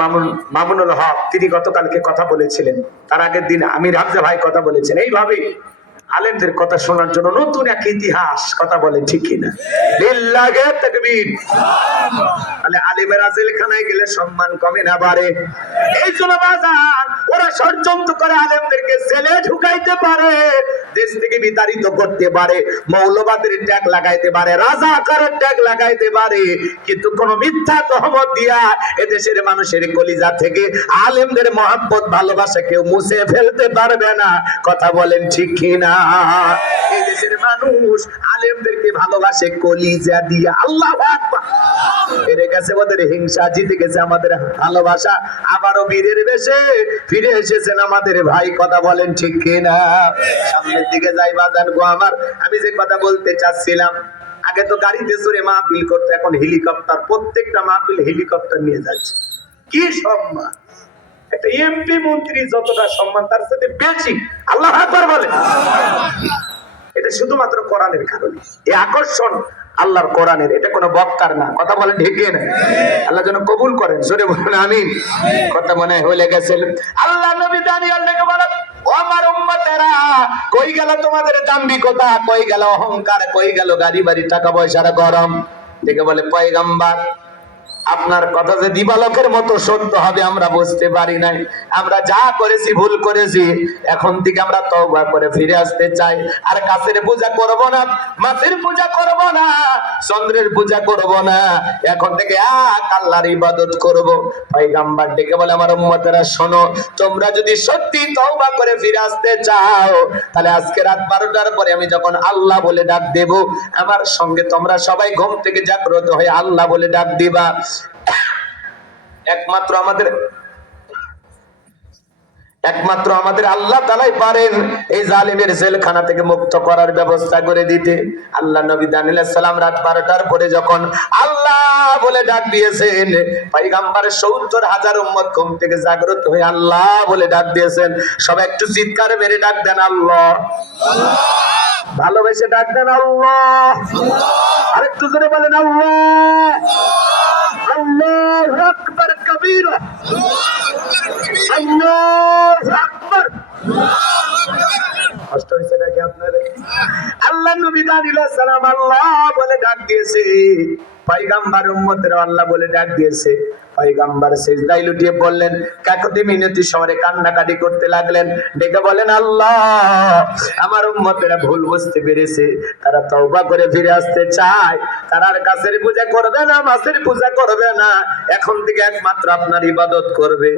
মামুনুল হক তিনি গতকালকে কথা বলেছিলেন, তার আগের দিন আমির হামজা ভাই কথা বলেছেন। এইভাবেই আলেমদের কথা শোনার জন্য নতুন এক ইতিহাস। কথা বলে ঠিক কিনা? লিল্লাহি তাকবীর। তাহলে আলেমেরা জেলখানায় গেলে সম্মান কমে না বাড়ে? এই জন্য বাজার ওরা ষড়যন্ত্র করে আলেমদেরকে জেলে ঢুকাইতে পারে, দেশ থেকে বিতাড়িত করতে পারে, মৌলবাদের ট্যাগ লাগাইতে পারে, রাজাকারের ট্যাগ লাগাইতে পারে, কিন্তু কোন মিথ্যা তহমত দিয়া এদেশের মানুষের কলিজা থেকে আলেমদের মহব্বত ভালোবাসা কেউ মুছে ফেলতে পারবে না। কথা বলেন ঠিক কিনা? এই দেশের মানুষ আলেমদেরকে ভালোবাসে কলিজা দিয়া। আল্লাহু আকবার। হেরে গেছে ওদের হিংসা, জিতে গেছে আমাদের ভালোবাসা। আবারও বীরের বেশে ফিরে এসেছেন আমাদের ভাই। কথা বলেন ঠিক কিনা? সামনের দিকে যাই বাজান গো আমার। আমি যে কথা বলতে চাচ্ছিলাম, আগে তো গাড়িতে চড়ে মাহফিল করতো, এখন হেলিকপ্টার। প্রত্যেকটা মাহফিল হেলিকপ্টার নিয়ে যাচ্ছে। কি সম্মান! একটা এমপি মন্ত্রী যতটা সম্মান তার সাথে বেশি। আল্লাহু আকবার বলে। এটা শুধুমাত্র কোরআনের কারণে, এই আকর্ষণ আল্লাহর কোরআনের, এটা কোনো বক্তার না। কথা বলেন ঠিক না? আল্লাহ যেন কবুল করেন। জোরে বলুন আমিন। কথা মনে হয়ে গেছে। আল্লাহ নবী দানিয়েল ডেকে বলেন, ও আমার উম্মতেরা, কই গেল তোমাদের দাম্ভিকতা, কই গেল অহংকার, কই গেল গাড়ি বাড়ি টাকা পয়সার গরম? ডেকে বলে, পয়গম্বর আপনার কথা যে দিবালকের মতো সত্য হবে আমরা বুঝতে পারি নাই। আমরা যা করেছি ভুল করেছি, এখন থেকে আমরা তওবা করে ফিরে আসতে চাই। আর গাছের পূজা করব না, মাছের পূজা করব না, চন্দ্রের পূজা করব না, এখন থেকে এক আল্লাহর ইবাদত করব। পয়গম্বর ডেকে বলে, আমার উম্মতেরা শোনো, তোমরা যদি সত্যি তওবা করে ফিরে আসতে চাও, তাহলে আজকে রাত 12টার পরে আমি যখন আল্লাহ বলে ডাক দেব, আমার সঙ্গে তোমরা সবাই ঘুম থেকে জাগ্রত হয়ে আল্লাহ বলে ডাক দিবা। একমাত্র আমাদের আল্লাহ তাআলাই পারেন এই জালিমের জেলখানা থেকে মুক্ত করার ব্যবস্থা করে দিতে। আল্লাহ নবী দানিয়েল আলাইহিস সালাম রাত 12টার পরে যখন আল্লাহ বলে ডাক দিয়েছেন, পয়গম্বরের 70,000 উম্মত ঘুম থেকে জাগ্রত হয়ে আল্লাহ বলে ডাক দিয়েছেন। সবাই একটু চিৎকার মেরে ডাক দেন আল্লাহ। ভালোবেসে ডাক দেন আল্লাহ। আরেকটু জোরে বলেন আল্লাহ। আল্লাহু আকবার কবীরা, আল্লাহু আকবার। কষ্ট হয়েছে নাকি আপনাদের? আল্লাহ নবী দানিয়েল আলাইহিস সালাম আল্লাহ বলে ডাক দিয়েছে, পয়গম্বর উম্মতরা আল্লাহ বলে ডাক দিয়েছে। পয়গম্বর সিজদায় লুটিয়ে পড়লেন, কাকুতি মিনতি স্বরে কান্নাকাটি করতে লাগলেন। ডেকে বলেন, আল্লাহ আমার উম্মতেরা ভুল বুঝতে পেরেছে, তারা তওবা করে ফিরে আসতে চায়, তারা আর গাছের পূজা করবে না, মাছের পূজা করবে না, এখন থেকে একমাত্র আপনার ইবাদত করবে।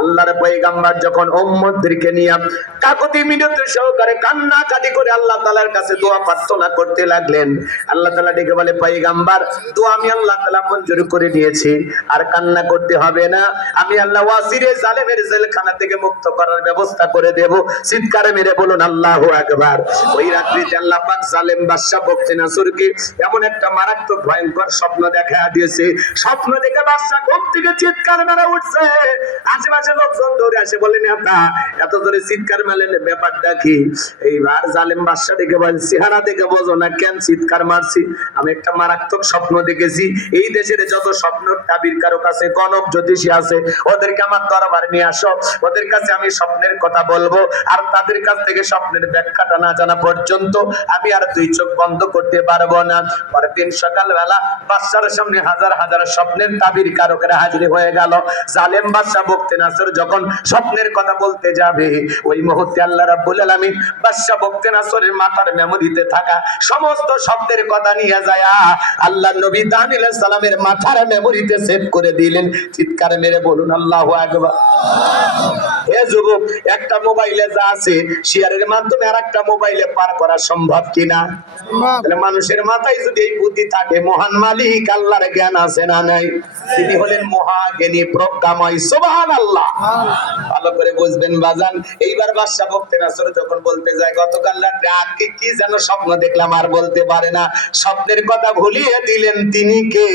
আল্লাহর পয়গম্বর যখন উম্মতদেরকে নিয়ে কাকুতি মিনতি সহকারে কান্নাকাটি করে আল্লাহ তাআলার কাছে দোয়া প্রার্থনা করতে লাগলেন, আল্লাহ তাআলা ডেকে বলে, পয়গম্বর দোয়া আমি আল্লাহ তাআলা মঞ্জুর করে নিয়েছি, আর কান্না কান্না করতে হবে না, আমি আল্লাহ ওয়াসিরে জালেমের জেলখানা থেকে মুক্ত করার ব্যবস্থা করে দেব। চিৎকার মেরে বলুন আল্লাহু আকবার। ওই রাত্রিতে আল্লাহ পাক জালেম বাদশা বকতে নাসরকে এমন একটা মারাত্মক ভয়ঙ্কর স্বপ্ন দেখা দিয়েছে। স্বপ্ন দেখে বাদশা ঘুম থেকে চিৎকার মেরে উঠছে। আশেপাশে লোকজন দৌড়ে আসে, বলে নেতা এত জোরে চিৎকার মেলেন, ব্যাপারটা কি? এইবার জালেম বাদশা দেখে বলে, চেহারা দেখে বোঝো না কেন চিৎকার মারছি? আমি একটা মারাত্মক স্বপ্ন দেখেছি। এই দেশের যত স্বপ্ন তাবির কারো কাছে, গণক জ্যোতিষী আছে, ওদেরকে আমার দরবারে নিয়ে আসো। ওদের কাছে আমি স্বপ্নের কথা বলবো, আর তাদের কাছ থেকে স্বপ্নের ব্যাখ্যাটা না জানা পর্যন্ত আমি আর দুই চোখ বন্ধ করতে পারবো না। পরের দিন সকালবেলা বাদশার সামনে হাজার হাজার স্বপ্নের তাবির কারকেরা হাজির হয়ে গেল। জালেম বাদশা বকতে নাসর যখন স্বপ্নের কথা বলতে যাবে, ওই মুহূর্তে আল্লাহ রাব্বুল আলামিন বাদশা বকতে নাসরের মাথার মেমোরিতে থাকা সমস্ত শব্দের কথা নিয়ে যায় আল্লাহ নবী দানিয়েল আলাইহিস সালামের মাথার মেমোরিতে সেভ করে দিলেন। চিৎকার মেরে বলুন আল্লাহু আকবার। হে যুবক, একটা মোবাইলে যা আছে শেয়ারের মাধ্যমে আরেকটা মোবাইলে পার করা সম্ভব কিনা? তাহলে মানুষের মাথায় যদি এই বুদ্ধি থাকে, মহান মালিক আল্লাহর জ্ঞান আছে না নাই? তিনি হলেন মহাজ্ঞানী প্রজ্ঞাময়। সুবহানাল্লাহ। ভালো করে বুঝবেন বাজান। এইবার বাদশা বকতে নাসর যখন বলতে যায়, গতকাল রাতে আজকে কি যেন স্বপ্ন দেখলাম, আর বলতে পারে না, স্বপ্নের কথা ভুলিয়ে দিলেন তিনি কে?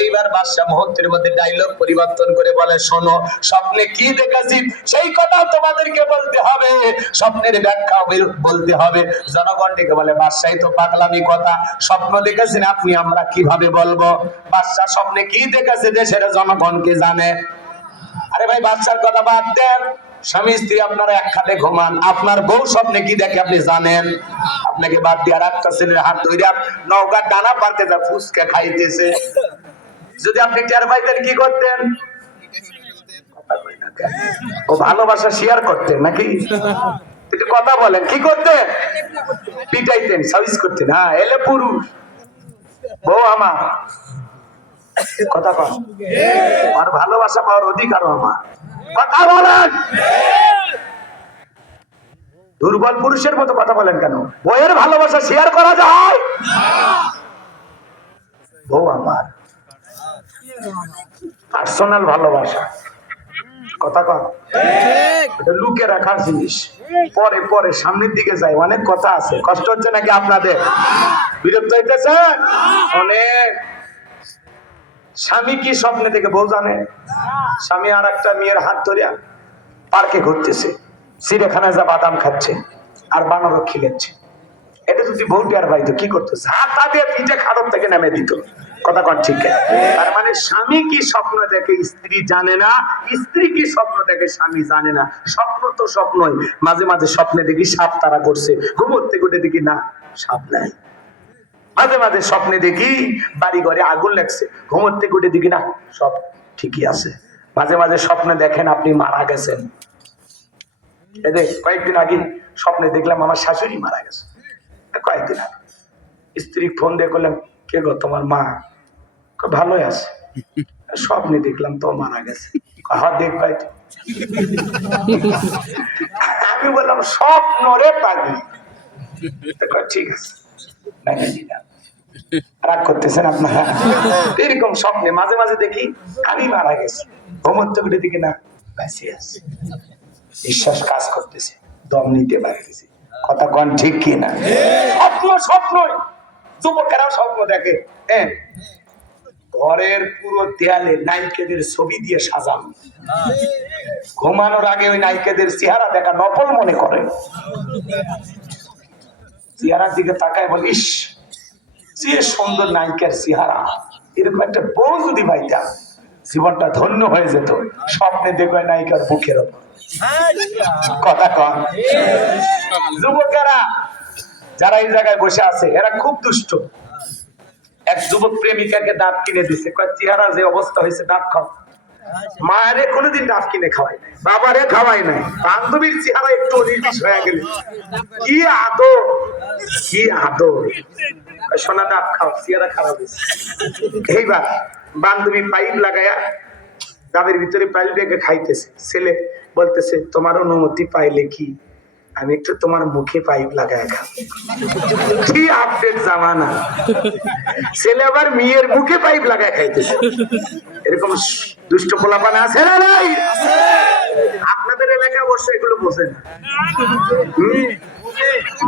এইবার বাদশা মুহূর্তের মধ্যে ডায়লগ পরিবর্তন করে বলে, শোনো, স্বপ্নে কি দেখেছি সেই কথা তোমাদেরকে বলতে হবে, স্বপ্নের ব্যাখ্যা বলতে হবে। জনগণ ডেকে বলে, বাদশাই তো পাগলামি কথা, স্বপ্ন দেখেছেন আপনি, আমরা কিভাবে বলবো? বাদশা স্বপ্নে কি দেখেছে দেশের জনগণকে জানে। আরে ভাই, বাদশার কথা বাদ দেন। স্বামী স্ত্রী আপনারা এক খাটে ঘুমান, আপনার বউ স্বপ্নে কি দেখে আপনি জানেন? আপনাকে বাদ দিয়ে আর একটা ছেলের হাত ধরে নৌকার ডানা পারতে যা ফুসকে খাইতেছে, যদি আপনি টের পাইতেন কি করতেন? ও ভালোবাসা শেয়ার করতেন নাকি? একটু কথা বলেন, কি করতেন? পিটাইতেন, সার্ভিস করতেন। হ্যাঁ, এলে পুরুষ বউ আমার কথা কন, আর ভালোবাসা পাওয়ার অধিকারও আমার। কথা বলেন। দুর্বল পুরুষের মতো কথা বলেন কেন? বউয়ের ভালোবাসা শেয়ার করা যায়? বউ আমার পার্সোনাল ভালোবাসা। কথা কন, এটা লুকে রাখার জিনিস। পরে পরে সামনের দিকে যায়, অনেক কথা আছে। কষ্ট হচ্ছে নাকি আপনাদের? বিরক্ত হইতেছে অনেক? স্বামী কি স্বপ্নে থেকে বউ জানে? স্বামী আর একটা মেয়ের হাত ধরিয়া পার্কে ঘুরতেছে, চিড়িয়াখানায় যা বাদাম খাচ্ছে আর বানরও খিলেচ্ছে। এটা যদি বউ টের পাইতো কি করতো? ঝাঁটা দিয়ে পিঠে খাদক থেকে নেমে দিত। কথা কন ঠিক? তার মানে স্বামী কি স্বপ্ন দেখে স্ত্রী জানে না, স্ত্রী কি স্বপ্ন দেখে স্বামী জানে না। স্বপ্ন তো স্বপ্নই। মাঝে মাঝে স্বপ্নে দেখি সাপ তারা করছে, ঘুমোতে ঘুটে দেখি না সাপ নাই। মাঝে মাঝে স্বপ্নে দেখি বাড়ি ঘরে আগুন লাগছে, ঘুমোতে ঘুটে দেখি না সব ঠিকই আছে। মাঝে মাঝে স্বপ্নে দেখেন আপনি মারা গেছেন। এদের কয়েকদিন আগে স্বপ্নে দেখলাম আমার শাশুড়ি মারা গেছে। কয়েকদিন আগে স্ত্রী ফোন দিয়ে করলাম, কে গো তোমার মা? ভালোই আছে। স্বপ্নে দেখলাম তো মারা গেছে। হ্যাঁ দেখবাই। আমি বললাম স্বপ্ন রে পাগলি। ঠিক আছে, রাগ করতেছেন আপনারা? এরকম স্বপ্নে মাঝে মাঝে দেখি আমি মারা গেছি, ঘুমোতে ঘুরে দেখি না বেঁচে আছে। বিশ্বাস কাজ করতেছে, দম নিতে পারতেছি। কথা কন ঠিক কি না? স্বপ্ন স্বপ্নই। যুবকেরাও স্বপ্ন দেখে। হ্যাঁ, ঘরের পুরো দেয়ালে নায়িকাদের ছবি দিয়ে সাজানো, ঘুমানোর আগে ওই নায়িকাদের চেহারা দেখা নকল মনে করে। চেহারার দিকে তাকায় বলিস, যে সুন্দর নায়িকার চেহারা, এরকম একটা বউ যদি পাইতাম জীবনটা ধন্য হয়ে যেত। স্বপ্নে দেখো নায়িকার বুকের ওপর। কথা কন। যুবকেরা যারা এই জায়গায় বসে আছে এরা খুব দুষ্ট। এক যুবক প্রেমিকাকে ডাব কিনে দিছে, কয় চেহারা যে অবস্থা হয়েছে ডাব খাও। মায়েরে কোনোদিন ডাব কিনে খাওয়াই নাই, বাবারে খাওয়াই নাই, বান্ধবীর চেহারা একটু অনির্দিষ হয়ে গেল। কি আদর, কি আদর। সোনা ডাব খাও, চেহারা খারাপ হয়েছে। এইবার বান্ধবী পাইপ লাগায়া ডাবের ভিতরে পাইপ রেখে খাইতেছে। ছেলে বলতেছে, তোমার অনুমতি পাইলে কি আমি একটু তোমার মুখে পাইপ লাগায় খাবো। কি আপডেট জামানা, ছেলে আবার মেয়ের মুখে পাইপ লাগায় খাইতেছে। এরকম দুষ্ট পোলাপানা আছে না নাই? আপনাদের এলাকায় অবশ্য এগুলো বোঝে না।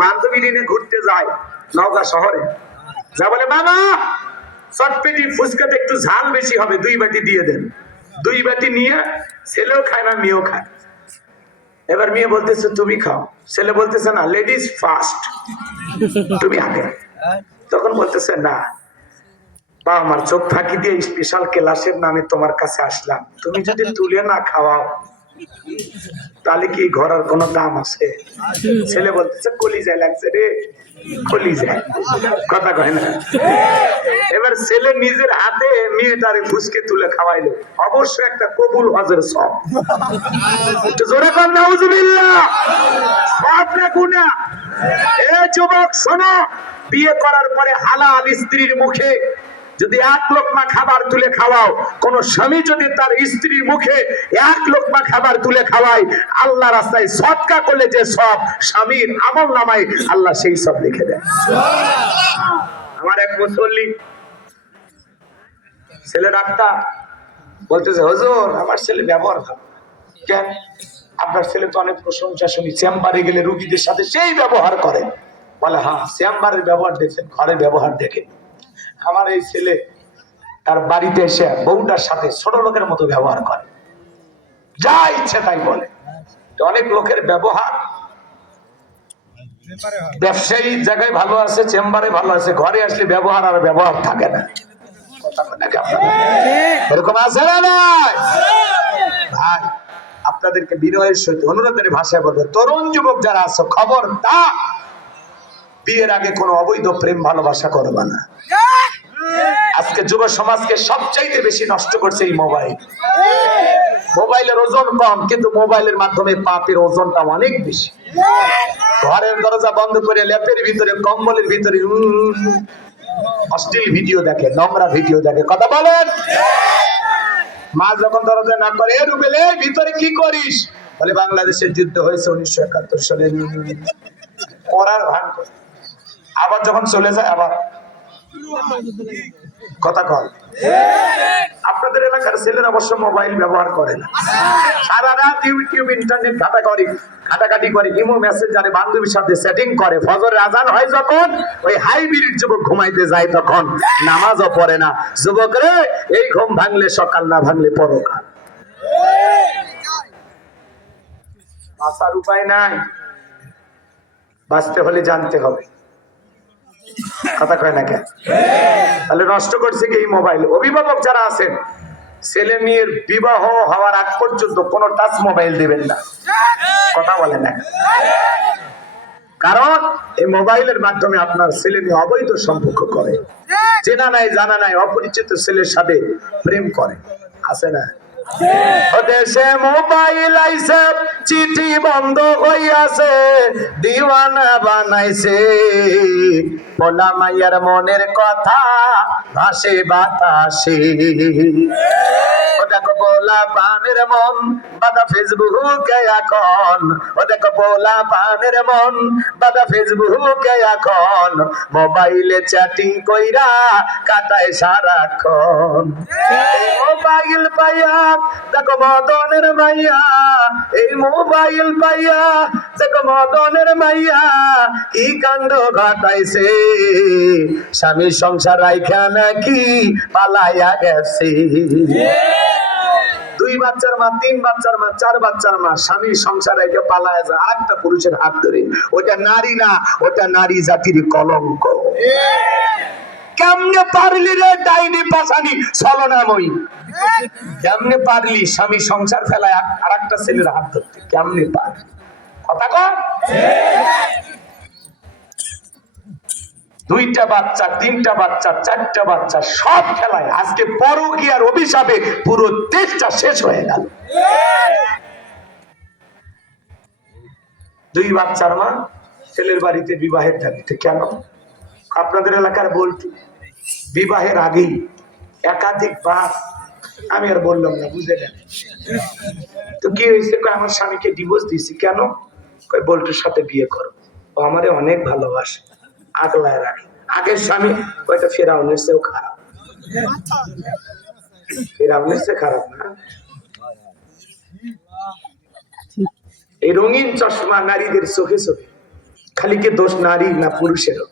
বান্ধবী দিনে ঘুরতে যায় নওগাঁ শহরে, যা বলে মামা চটপেটি ফুচকাতে একটু ঝাল বেশি হবে, 2 বাটি দিয়ে দেন। 2 বাটি নিয়ে ছেলেও খায় না মেয়েও খায়। এবার মেয়ে বলতেছে তুমি খাও, ছেলে বলতেছে না লেডিস ফার্স্ট, তুমি আগে। তখন বলতেছে না বা আমার চোখ ফাঁকি দিয়ে স্পেশাল ক্লাসের নামে তোমার কাছে আসলাম, তুমি যদি তুলে না খাওয়াও তাহলে কি ঘর আর কোনো দাম আছে? ছেলে বলতেছে কলিজায় লাগছে রে, কলিজায়, কথা কয় না। এবার ছেলে নিজের হাতে মেয়েটারে ফুসকে তুলে খাওয়াইলো, অবশ্য একটা কবুল হজের সব। একটু জোরে কর নাউজুবিল্লাহ, সব না গুনাহ। এ যুবক শোনো, বিয়ে করার পরে হালাল স্ত্রীর মুখে যদি 1 লোকমা খাবার তুলে খাওয়াও, কোন স্বামী যদি তার স্ত্রীর মুখে 1 লোকমা খাবার তুলে খাওয়ায়, আল্লাহ রাস্তায় সদকা করলে যে সব স্বামীর আমল নামায় আল্লাহ সেই সব লিখে দেয়। আমার এক মুসল্লি ছেলে ডাক্তার বলতেছে হুজুর আমার ছেলে ব্যবহার ভালো। কেন? আপনার ছেলে তো অনেক প্রশংসা শুনি, চেম্বারে গেলে রোগীদের সাথে সেই ব্যবহার করে। বলে হ্যাঁ চেম্বারের ব্যবহার দেখছেন, ঘরে ব্যবহার দেখেন। আমার এই ছেলে তার বাড়িতে এসে বউটার সাথে ছোট লোকের মতো ব্যবহার করে, যা ইচ্ছে তাই বলে। অনেক লোকের ব্যবহার ব্যবসায়ী জায়গায় ভালো আছে, চেম্বারে ভালো আছে, ঘরে আসলে ব্যবহার আর ব্যবহার থাকে না। এরকম আছে না নাই? ভাই আপনাদেরকে বিনয়ের সহিত অনুরোধের ভাষায় বলবো, তরুণ যুবক যারা আছো খবরদার বিয়ের আগে কোনো অবৈধ প্রেম ভালোবাসা করবা না। আজকে যুব সমাজকে সবচাইতে বেশি নষ্ট করছে এই মোবাইল। মোবাইলের ওজন কম, কিন্তু মোবাইলের মাধ্যমে পাপের ওজনটা অনেক বেশি। ঘরের দরজা বন্ধ করে ল্যাপের ভিতরে কম্বলের ভিতরে অশ্লীল ভিডিও দেখে, নোংরা ভিডিও দেখে, কথা বলেন। মা যখন দরজা না করে রুবেলে ভিতরে কি করিস, বলে বাংলাদেশের যুদ্ধ হয়েছে 1971 সালে, পড়ার ভান করে। আবার যখন চলে যায় আবার কথা কল। আপনাদের এলাকার ছেলেরা অবশ্য মোবাইল ব্যবহার করে না, সারা রাত ইউটিউব ইন্টারনেট ঘাটাঘাটি করে, ইমো মেসেঞ্জারে বান্ধবীর সাথে সেটিং করে। ফজরের আজান হয় যখন, ওই হাইব্রিড যুবক ঘুমাইতে যায় তখন নামাজও পড়ে না। যুবক রে, এই ঘুম ভাঙলে সকাল, না ভাঙলে পরকাল। বাঁচার উপায় নাই, বাঁচতে হলে জানতে হবে, কথা কয় না কেন? তাহলে নষ্ট করছে কি এই মোবাইল। অভিভাবক যারা আছেন, ছেলে মেয়ের বিবাহ হওয়ার আগ পর্যন্ত কোনো টাচ মোবাইল দিবেন না, কথা বলে না। কারণ এই মোবাইলের মাধ্যমে আপনার ছেলে মেয়ে অবৈধ সম্পর্ক করে, চেনা নাই জানা নাই অপরিচিত ছেলের সাথে প্রেম করে, আছে না? দেশে মোবাইল আইছে, চিঠি বন্ধ হইয়াছে, দিওয়ানা বানাইছে, পোলা মাইয়ার মনের কথা ভাসে বাতাসে। ও দেখো পোলা পানের মন বাদা ফেসবুকে এখন, ও দেখো পোলা পানের মন বাদা ফেসবুকে এখন, মোবাইলে চ্যাটিং কইরা কাটায় সারাক্ষণ। মোবাইল পাইয়া দেখো মদনের মাইয়া, এই মোবাইল পাইয়া দেখো মদনের মাইয়া কি কাণ্ড ঘটাইছে, স্বামী সংসার রাইখা নাকি পালাইয়া গেছে। 2 বাচ্চার মা, 3 বাচ্চার মা, 4 বাচ্চার মা স্বামী সংসার রেখে পালায় যায় আরেকটা পুরুষের হাত ধরে। ওটা নারী না, ওটা নারী জাতির কলঙ্ক। কেমনে পারলি রে ডাইনি পাশানি ছলনাময়ী, কেমনে পারলি স্বামী সংসার ফেলায় আরেকটা ছেলের হাত ধরতে, কেমনে পারলি? কথা কর। 2টা বাচ্চা, 3টা বাচ্চা, 4টা বাচ্চা সব খেলায় আজকে পরকীয়ার অভিশাপে পুরো দেশটা শেষ হয়ে গেল। 2 বাচ্চার মা ছেলের বাড়িতে বিবাহের দাবিতে। কেন? আপনাদের এলাকার বলছি বিবাহের আগেই একাধিক বাপ, আমি আর বললাম না, বুঝে নেন তো কি হয়েছে, আমার স্বামীকে ডিভোর্স দিয়েছি। কেন? কই বল্টুর সাথে বিয়ে করো, ও আমারে অনেক ভালোবাসে, আগলায় রাখে। আগের স্বামী ওইটা ফেরাউনের চেয়েও খারাপ, ফেরাউনের চেয়ে খারাপ না। এই রঙিন চশমা নারীদের চোখে চোখে, খালি কি দোষ নারী না পুরুষেরও?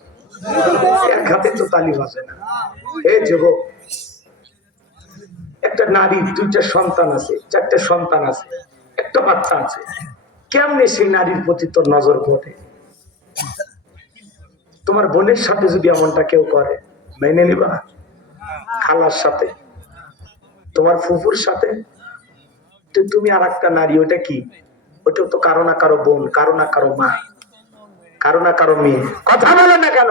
এক হাতে তো তালি বাজে না। হে যুবক, একটা নারী দুইটা সন্তান আছে, চারটা সন্তান আছে, একটা বাচ্চা আছে, কেমনে সেই নারীর প্রতি তোর নজর পড়ে? তোমার বোনের সাথে যদি এমনটা কেউ করে মেনে নিবা? খালার সাথে, তোমার ফুফুর সাথে, তো তুমি আর একটা নারী, ওটা কি? ওটাও তো কারো না কারো বোন, কারো না কারো মা, কারো না কারো মেয়ে। কথা বলে না কেন?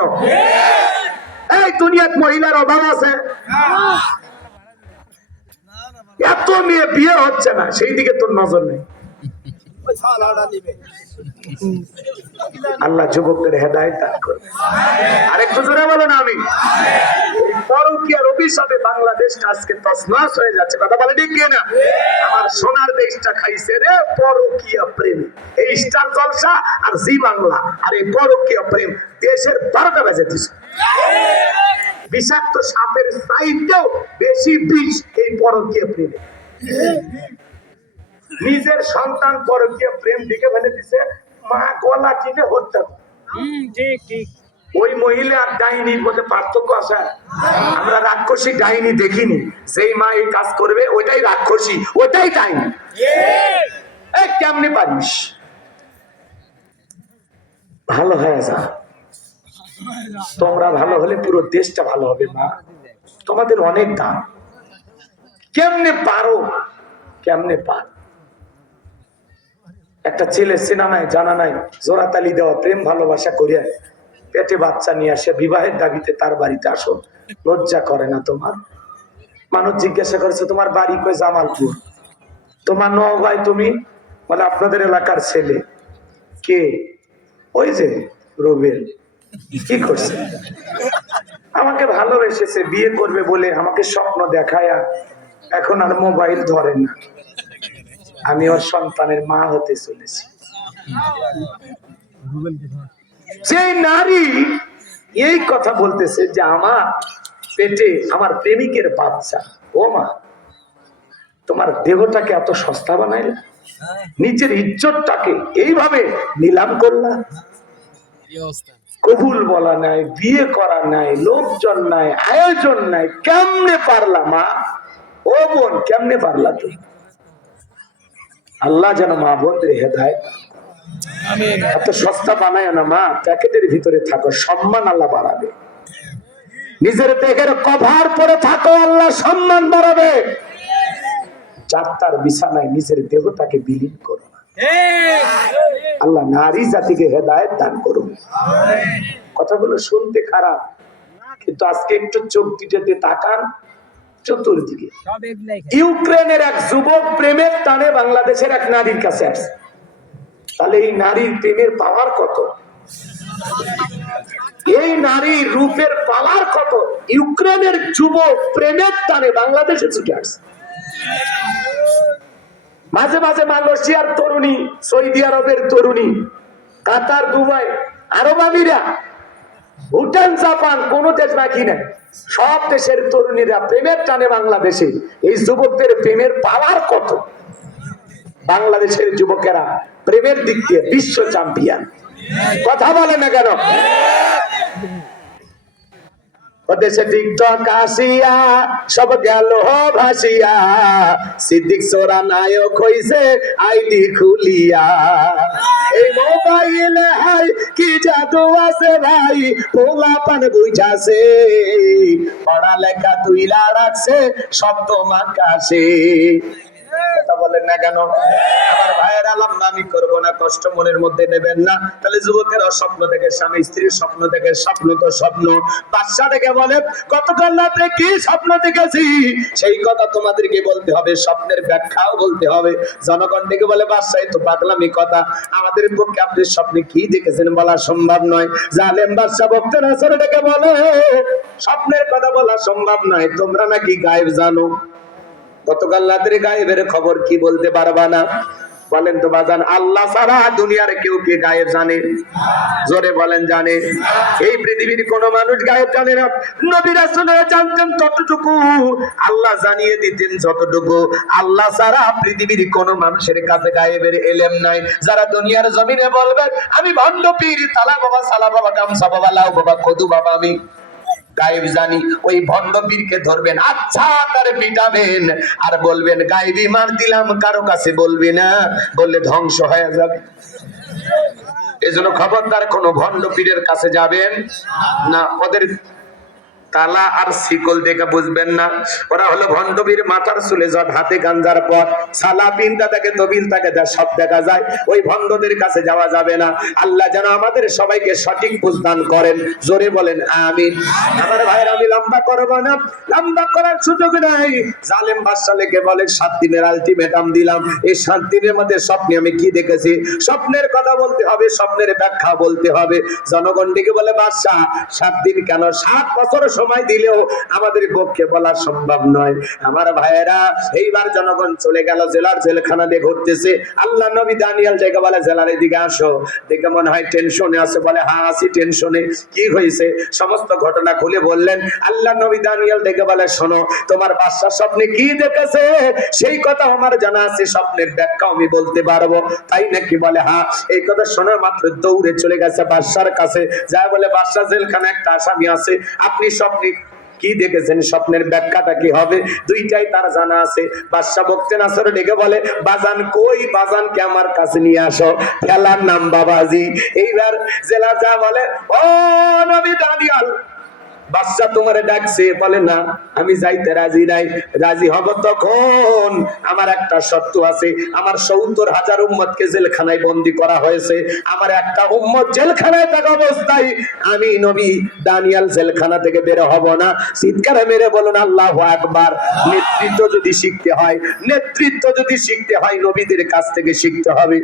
এই দুনিয়াত মহিলার অভাব আছে? এত মেয়ে বিয়ে হচ্ছে না, সেই দিকে তোর নজর নেই। আল্লাহ যুবকদের হেদায়েত দান করবে। আরেকটু জোরে বলো না আমি। পরকীয়ার অভিশাপে বাংলাদেশটা আজকে তছনছ হয়ে যাচ্ছে। কথা বলে ঠিক না? আমার সোনার দেশটা খাইছে রে পরকীয়া প্রেম। এই স্টার জলসা আর জি বাংলা আর এই পরকীয়া প্রেম দেশের 12টা বেজে দিছে। বিষাক্ত সাপের চাইতেও বেশি বিষ এই পরকীয়া প্রেমে। নিজের সন্তান পরকীয়া প্রেম দিকে ফেলে দিছে, মা গলা চিপে হত্যা। ঠিক ঠিক। ওই মহিলা আর ডাইনির মধ্যে পার্থক্য আছে। আমরা রাক্ষসী ডাইনি দেখিনি, যেই মা এই কাজ করবে ওইটাই রাক্ষসী, ওইটাই ডাইনি। এই কেমনে পারিস? ভালো হয়ে যা, তোমরা ভালো হলে পুরো দেশটা ভালো হবে। মা তোমাদের অনেক দাম। কেমনে পারো, কেমনে পারো? একটা ছেলে সিনেমায় জানা নাই জোড়াতালি দেওয়া প্রেম ভালোবাসা করিয়া পেটে বাচ্চা নিয়ে আসে, বিবাহের দাবিতে তার বাড়িতে আসো, লজ্জা করে না তোমার? মানুষ জিজ্ঞাসা করেছে তোমার বাড়ি কই? জামালপুর। তোমার নওগাঁয়, তুমি বলে আপনাদের এলাকার ছেলে। কে? ওই যে রুবেল। কি করছে? আমাকে ভালোবেসেছে, বিয়ে করবে বলে আমাকে স্বপ্ন দেখায়, এখন আর মোবাইল ধরে না। আমি ওর সন্তানের মা হতে চলেছি। যে নারী এই কথা বলতেছে যে আমার পেটে আমার প্রেমিকের বাচ্চা, ও মা তোমার দেহটাকে এত সস্তা বানাইলা, নিজের ইজ্জতটাকে এইভাবে নিলাম করলা। কবুল বলা নাই, বিয়ে করা নাই, লোকজন নাই, আয়োজন নাই, কেমনে পারলা মা? ও বোন কেমনে পারলা তুই? আল্লাহ যেন মা বোনদের হেদায়েত। এত সস্তা বানায় না মা, প্যাকেটের ভিতরে থাকো, সম্মান আল্লাহ বাড়াবে। নিজের দেহের কভার পরে থাকো, আল্লাহ সম্মান বাড়াবে। যাত্রার বিছানায় নিজের দেহটাকে বিলীন করো না। আল্লাহ নারী জাতিকে হেদায়েত দান করুন। কথাগুলো শুনতে খারাপ, কিন্তু আজকে একটু চোখ দুটাতে তাকান চতুর্দিকে। ইউক্রেনের এক যুবক প্রেমের টানে বাংলাদেশের এক নারীর কাছে আসছে। তাহলে এই নারীর প্রেমের পাওয়ার কত? এই নারীর রূপের পাওয়ার কত? ইউক্রেনের যুবক প্রেমের টানে বাংলাদেশে ছুটে আসছে। মাঝে মাঝে মালয়েশিয়ার তরুণী, সৌদি আরবের তরুণী, কাতার, দুবাই, আরব আমিরা, ভুটান, জাপান, কোন দেশ বাকি নেই, সব দেশের তরুণীরা প্রেমের টানে বাংলাদেশে। এই যুবকদের প্রেমের পাওয়ার কত? বাংলাদেশের যুবকেরা প্রেমের দিক দিয়ে বিশ্ব চ্যাম্পিয়ন। কথা বলে না কেন? দেশে টিকটক আসিয়া সব গেল ভাসিয়া, সিদ্দিক সোরা নায়ক হইছে আইডি খুলিয়া। এই মোবাইলে হাই কি জাদু আছে ভাই, পোলা পান বুঝাছে, পড়ালেখা তুইলা রাখছে শব্দ মাকাশে। কথা বলেন না কেন? আমার ভাইয়ের আলাম আমি করব না, কষ্ট মনের মধ্যে নেবেন না। তাহলে যুবকেরা স্বপ্ন দেখে, স্বামী স্ত্রীর স্বপ্ন দেখে, স্বপ্ন তো স্বপ্ন। বাদশা দেখে বলে গতকাল রাতে কি স্বপ্ন দেখেছি, সেই কথা তোমাদেরকে বলতে হবে, স্বপ্নের ব্যাখ্যাও বলতে হবে। জনগণ ডেকে বলে বাদশা তো পাগলামি কথা, আমাদের পক্ষে আপনি স্বপ্নে কি দেখেছেন বলা সম্ভব নয়। জালেম বাদশা বক্তের আসরে ডেকে বলে স্বপ্নের কথা বলা সম্ভব নয়, তোমরা নাকি গায়েব জানো, গতকাল রাতের গায়েবের খবর কি বলতে পারবা না? বলেন তো বাজান, আল্লাহ ছাড়া দুনিয়ার কেউ কি গায়েব জানে? জোরে বলেন জানে? এই পৃথিবীর কোন মানুষ গায়েব জানে না। নবী রাসূলরা জানতেন ততটুকু, আল্লাহ জানিয়ে দিতেন যতটুকু। আল্লাহ ছাড়া পৃথিবীর কোন মানুষের কাছে গায়েবের এলেম নাই। যারা দুনিয়ার জমিনে বলবে আমি ভণ্ড পীর, তালা বাবা, সালা বাবা, গামছা বাবা, লাউ বাবা, কদু বাবা, আমি গায়েব জানি, ওই ভণ্ড পীরকে ধরবেন, আচ্ছা তারে পিটাবেন, আর বলবেন গায়েবী মার দিলাম, কারো কাছে বলবি না, বললে ধ্বংস হয়ে যাবে। এজন্য খবরদার কোন ভণ্ড পীরের কাছে যাবেন না। ওদের তালা আর শিকল দেখে বুঝবেন না, ওরা হলো ভণ্ডবীর, মাথার চুলে জট, হাতে গাঞ্জার পথ, সালা পিনটা থাকে, তবিল থাকে, যা সব দেখা যায়। ওই ভণ্ডদের কাছে যাওয়া যাবে না। আল্লাহ যেন আমাদের সবাইকে সঠিক বুঝদান করেন, জোরে বলেন আমিন। আমার ভাইয়ের, আমি লম্বা করব না, লম্বা করার সুযোগ নাই। জালেম বাদশা লেগে বলে 7 দিনের আলটিমেটাম দিলাম, এই 7 দিনের মধ্যে স্বপ্নে আমি কি দেখেছি, স্বপ্নের কথা বলতে হবে, স্বপ্নের ব্যাখ্যা বলতে হবে। জনগণ ডেকে বলে বাদশা 7 দিন কেন, 7 বছর সময় দিলেও আমাদের পক্ষে বলা সম্ভব নয়। আমার ভাইয়েরা, এইবার জনগণ চলে গেল, জেলার জেলখানা দিয়ে ঘুরতেছে। আল্লাহ নবী দানিয়েল ডেকে বলে জেলার এদিকে আসো। দেখে মনে হয় টেনশনে আছে, বলে হ্যাঁ আছি টেনশনে। কি হয়েছে? সমস্ত ঘটনা খুলে বললেন। আল্লাহ নবী দানিয়েল ডেকে বলে শোনো, তোমার বাদশা স্বপ্নে কি দেখেছে সেই কথা আমার জানা আছে, স্বপ্নের ব্যাখ্যা আমি বলতে পারবো। তাই নাকি? বলে হ্যাঁ। এই কথা শোনার মাত্র দৌড়ে চলে গেছে বাদশার কাছে, যা বলে বাদশা জেলখানে একটা আসামি আছে, আপনি স্বপ্নে কি দেখেছেন, স্বপ্নের ব্যাখ্যাটা কি হবে? দুইটাই তার জানা আছে। বাদশা বকতে নাসর ডেকে বলে বাজান কই, বাজানকে আমার কাছে নিয়ে আসো, খেলার নাম বাবাজি। এইবার জেলা যা বলে ও নবী দানিয়েল, বাদশা তোমারে ডাকছে। বলে না, আমি যাইতে রাজি নাই। রাজি হব তখন, আমার একটা শর্ত আছে। আমার ৭০,০০০ উম্মতকে জেলখানায় বন্দী করা হয়েছে, আমার একটা উম্মত জেলখানায় থাকা অবস্থায় আমি নবী দানিয়েল জেলখানা থেকে বের হব না। চিৎকার মেরে বলুন আল্লাহু আকবার। নেতৃত্ব যদি শিখতে হয়, নেতৃত্ব যদি শিখতে হয়, নবীদের কাছ থেকে শিখতে হবে।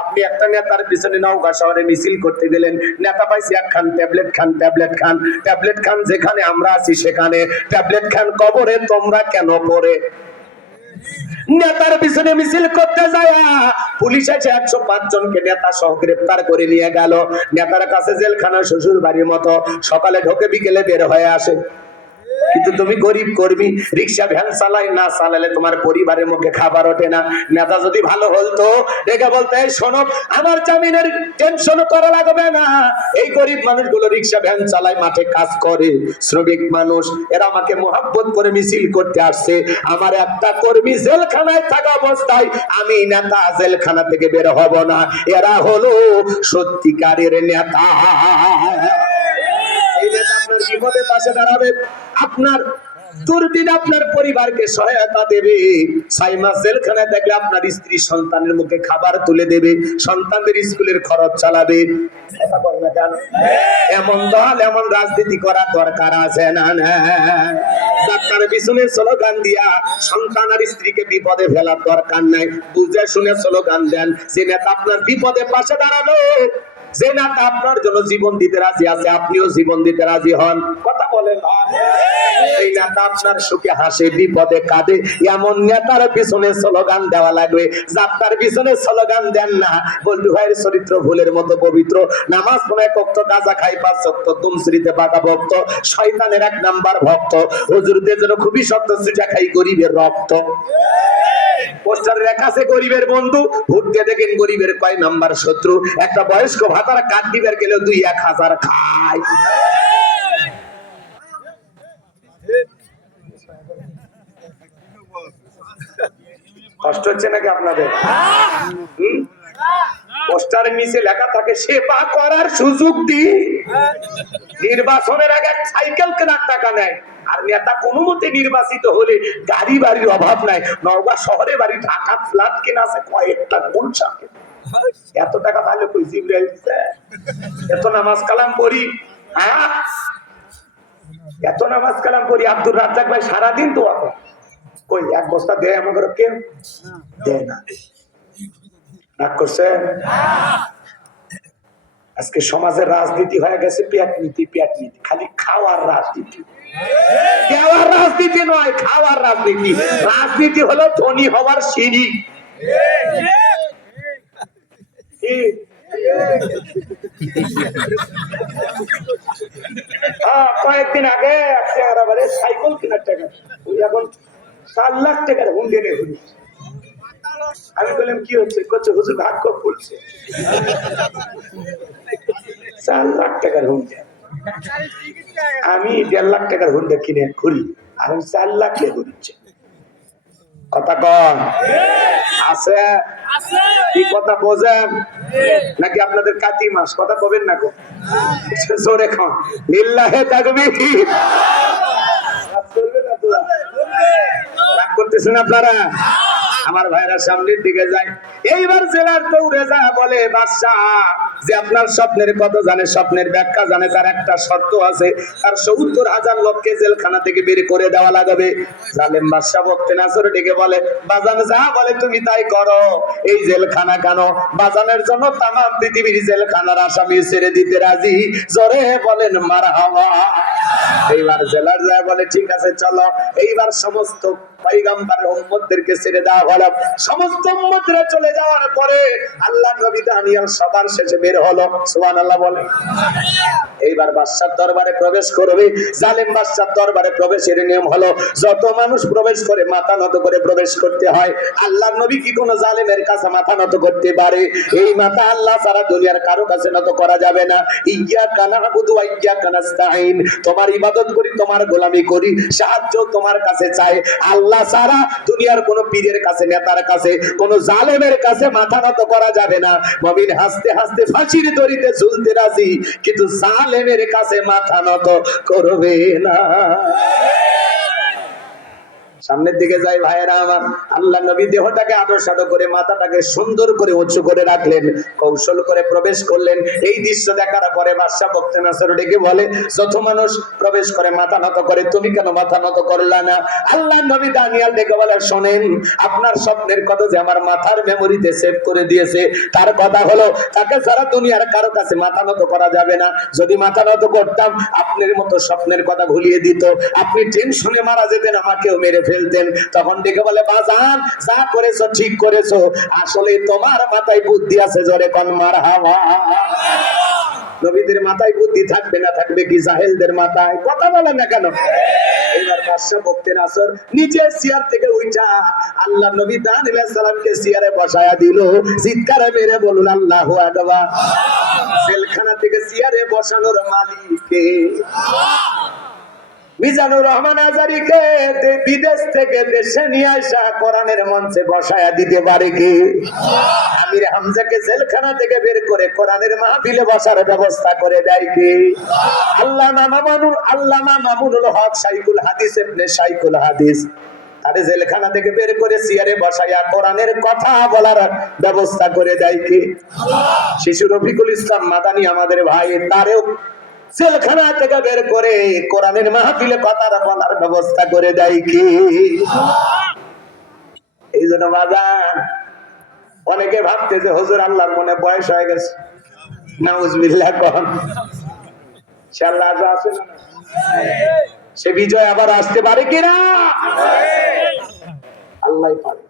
আপনি একটা নেতার পিছনে নওগাঁ শহরে মিছিল করতে গেলেন, নেতা পাইছে একখান ট্যাবলেট খান, ট্যাবলেট খান, ট্যাবলেট খান, যেখানে আমরা আছি সেখানে ট্যাবলেট খান, কবরে তোমরা কেন পড়ে? নেতার পিছনে মিছিল করতে যায় পুলিশ এসে 105 জনকে নেতা সহ গ্রেফতার করে নিয়ে গেল। নেতার কাছে জেলখানা শ্বশুর বাড়ির মতো, সকালে ঢোকে বিকেলে বের হয়ে আসে। কিন্তু তুমি গরিব কর্মী, রিক্সা ভ্যান চালাই, না চালালে তোমার পরিবারের মুখে খাবার ওঠে না। নেতা যদি ভালো হলতো দেখে বলতে শোনো, আমার জামিনের টেনশন করা লাগবে না, এই গরিব মানুষগুলো রিক্সা ভ্যান চালায়, মাঠে কাজ করে, শ্রমিক মানুষ, এরা আমাকে মোহাব্বত করে মিছিল করতে আসছে। আমার একটা কর্মী জেলখানায় থাকা অবস্থায় আমি নেতা জেলখানা থেকে বের হব না। এরা হলো সত্যিকারের নেতা। এই নেতা আপনার বিপদে পাশে দাঁড়াবে, আপনার দুর্দিন আপনার পরিবারকে সহায়তা দেবে। 6 মাস জেলখানায় থাকলে আপনার স্ত্রী সন্তানের মুখে খাবার তুলে দেবে, সন্তানদের স্কুলের খরচ চালাবে। এমন দল, এমন রাজনীতি করার দরকার আছে না? যাত্রার পিছনে স্লোগান দিয়া সন্তান আর স্ত্রীকে বিপদে ফেলার দরকার নাই। বুঝে শুনে স্লোগান দেন। যে নেতা আপনার বিপদে পাশে দাঁড়াবে, যে নেতা আপনার জন্য জীবন দিতে রাজি আছে, আপনিও জীবন দিতে রাজি হন। কথা বলেন। এই নেতা আপনার সুখে হাসে, বিপদে কাঁদে, এমন নেতার পিছনে স্লোগান দেওয়া লাগবে। যাত্রার পিছনে স্লোগান দেন না। বল্টু ভাইয়ের চরিত্র ফুলের মতো পবিত্র, নামাজ পড়ে কক্ত, গাঁজা খাই 5 ওয়াক্ত, তুমসরিতে বাঁকা ভক্ত, শয়তানের 1 নাম্বার ভক্ত, হুজুরদের জন্য খুবই শক্ত, সুজা খাই গরিবের রক্ত। পোস্টারে লেখা আছে গরিবের বন্ধু, ভোট দিয়ে দেখেন গরিবের কয় নাম্বার শত্রু। একটা বয়স্ক ভাতারা কাঠ দিবার গেলে 2-1000 খায়। কষ্ট হচ্ছে নাকি আপনাদের? পোস্টারের নিচে লেখা থাকে সেবা করার সুযোগ দি, নির্বাচনের আগে সাইকেল কেনার টাকা নেয়। আর নেতা কোনো মতে নির্বাচিত হলে গাড়ি বাড়ির অভাব নাই। নওগাঁ শহরে বাড়ি, ঢাকা ফ্ল্যাট কেনা আছে কয়েকটা, গুলশান। এত টাকা তাহলে কই জিবরাইল দিছে? এত নামাজ কালাম পড়ি, হ্যাঁ এত নামাজ কালাম পড়ি। আব্দুর রাজ্জাক ভাই সারাদিন তো কই 1 বস্তা দেয় আমাদের, কেন দেয় না? রাগ করছেন? আজকে সমাজের রাজনীতি হয়ে গেছে পেট নীতি, পেট নীতি, খালি খাওয়ার রাজনীতি। দেওয়ার রাজনীতি নয়, খাওয়ার রাজনীতি। রাজনীতি হলো ধনী হওয়ার সিঁড়ি। কি কয়েকদিন আগে সাইকেল কেনার টাকা এখন 4 লাখ টাকার হুন্ডি নিয়ে ঘুরি। আমি বললাম কি হচ্ছে? করছে হুজুর ভাগ্য খুলছে। 4 লাখ টাকার হুন্ডি, আমি 1.5 লাখ টাকার হুন্ডা কিনে ঘুরি, আমি 4 লাখ নিয়ে ঘুরিচ্ছে। কথা কন আছে? কি কথা বোঝেন নাকি আপনাদের কাতি মাস? কথা কবেন না গো, জোরে খান লিল্লাহে তাকবীর। রাগ করতেছেন আপনারা? আমার ভাইরা সামনের দিকে যায়। এইবার জেলার দৌড়ে যা বলে বাদশাহ যে আপনার স্বপ্নের কত জানে, স্বপ্নের ব্যাখ্যা জানে, তার একটা শর্ত আছে, তার 70,000 লোককে জেলখানা থেকে বের করে দেওয়া লাগবে। জালেম বাদশাহ বক্তে নাসর ডেকে বলে বাজান যা বলে তুমি তাই করো। এই জেলখানা কেন? বাজানের জন্য তাম পৃথিবীর জেলখানার আসামি ছেড়ে দিতে রাজি। জোরে বলেন মারহাবা। এইবার জেলার যায় বলে ঠিক আছে চলো। এইবার সমস্ত পয়গম্বরের উম্মতদেরকে ছেড়ে দেওয়া হলো। সমস্ত উম্মতরা চলে যাওয়ার পরে আল্লাহর নবী দানিয়েল সবার শেষে বের হলো। সুবহানাল্লাহ বলে। এইবার বাদশার দরবারে প্রবেশ করবে। জালেম বাদশার দরবারে প্রবেশের নিয়ম হলো যত মানুষ প্রবেশ করে মাথা নত করে প্রবেশ করতে হয়। আল্লাহর নবী কি কোনো জালেমের কাছে মাথা নত করতে পারে? এই মাথা আল্লাহ ছাড়া দুনিয়ার কারো কাছে নত করা যাবে না। ইয়্যাকা না'বুদু ওয়া ইয়্যাকা নাস্তাঈন, তোমার ইবাদত করি, তোমার গোলামি করি, সাহায্য তোমার কাছে চাই। আল্লাহ ছাড়া দুনিয়ার কোন পীরের কাছে, নেতার কাছে, কোন জালেমের কাছে মাথা নত করা যাবে না। মুমিন হাসতে হাসতে ফাঁসির দড়িতে ঝুলতে রাজি, কিন্তু জালেমের কাছে মাথা নত করবে না। সামনের দিকে যাই ভাইয়েরা আমার, আল্লাহ নবী দেহটাকে আদর্শাদ করে মাথাটাকে সুন্দর করে উঁচু করে রাখলেন, কৌশল করে প্রবেশ করলেন। এই দৃশ্য দেখার পরে বাদশা বক্তে নাসর ডেকে বলে যত মানুষ প্রবেশ করে মাথা নত করে, তুমি কেন মাথা নত করলা না? আল্লাহ নবী দানিয়েল ডেকে বলে শোনেন, আপনার স্বপ্নের কথা যে আমার মাথার মেমোরিতে সেভ করে দিয়েছে, তার কথা হলো তাকে সারা দুনিয়ার কারো কাছে মাথা নত করা যাবে না। যদি মাথা নত করতাম আপনার মতো স্বপ্নের কথা ভুলিয়ে দিত, আপনি টেনশনে মারা যেতেন, আমাকেও মেরে ফেলতেন। তখন ডেকে বলে বাজান যা করেছো ঠিক করেছো, আসলে তোমার মাথায় বুদ্ধি আছে। জোরে কোন মারহাবা। নবীদের মাথায় বুদ্ধি থাকবে না থাকবে কি জাহেলদের মাথায়? কথা বলেন না কেন? এইবার বাদশা বক্তে নাসর নিচে চেয়ার থেকে উঠা আল্লাহ নবী দানিয়েল আলাইহিস সালামকে চেয়ারে বসায়া দিল। চিৎকার মেরে বলুন আল্লাহু আকবার। জেলখানা থেকে চেয়ারে বসানোর মালিক কে? মিজানুর রহমান আজারীকে বিদেশ থেকে দেশে নিয়ে আসা কোরআনের মঞ্চে বসায়া দিতে পারে কে? আমির হামজাকে জেলখানা থেকে বের করে কোরআনের মাহফিলে বসার ব্যবস্থা করে দেয় কে? আল্লামা মামুনুল হক শাইখুল হাদিস ইবনে শাইখুল হাদিস, তারে জেলখানা থেকে বের করে চেয়ারে বসায়া কোরআনের কথা বলার ব্যবস্থা করে দেয় কে? শিশু রফিকুল ইসলাম মাদানী আমাদের ভাই, তারেও জেলখানা থেকে বের করে কোরআনের মাহফিলে কথা বলার ব্যবস্থা করে দেয় কি? এই জন্য বাজান অনেকে ভাবতে যে হুজুর আল্লাহর মনে বয়স হয়ে গেছে, নাউজুবিল্লাহ কোন সে আল্লাহ আছে না, সে বিজয় আবার আসতে পারে কিনা? আল্লাহই পারে।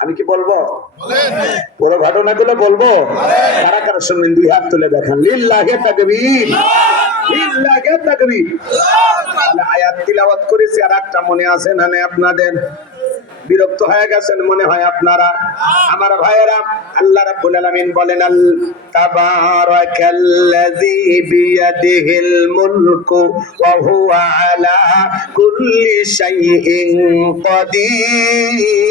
আমি কি বলবো? পুরো ঘটনাগুলো বলবো? কারা কারা শুনবেন দুই হাত তুলে দেখান। লিল্লাহি তাকবীর, লিল্লাহি তাকবীর। আয়াত তিলাওয়াত করেছি, আর একটা মনে আছে না আপনাদের? বিরক্ত হয়ে গেছেন মনে হয় আপনারা। আমার ভাইয়েরা, আল্লাহ রাব্বুল আলামিন বলেন আল তাবারাকাল্লাযী বিয়াদিহিল মুলকু ওয়া হুয়া আলা কুল্লি শাইইন কাদির।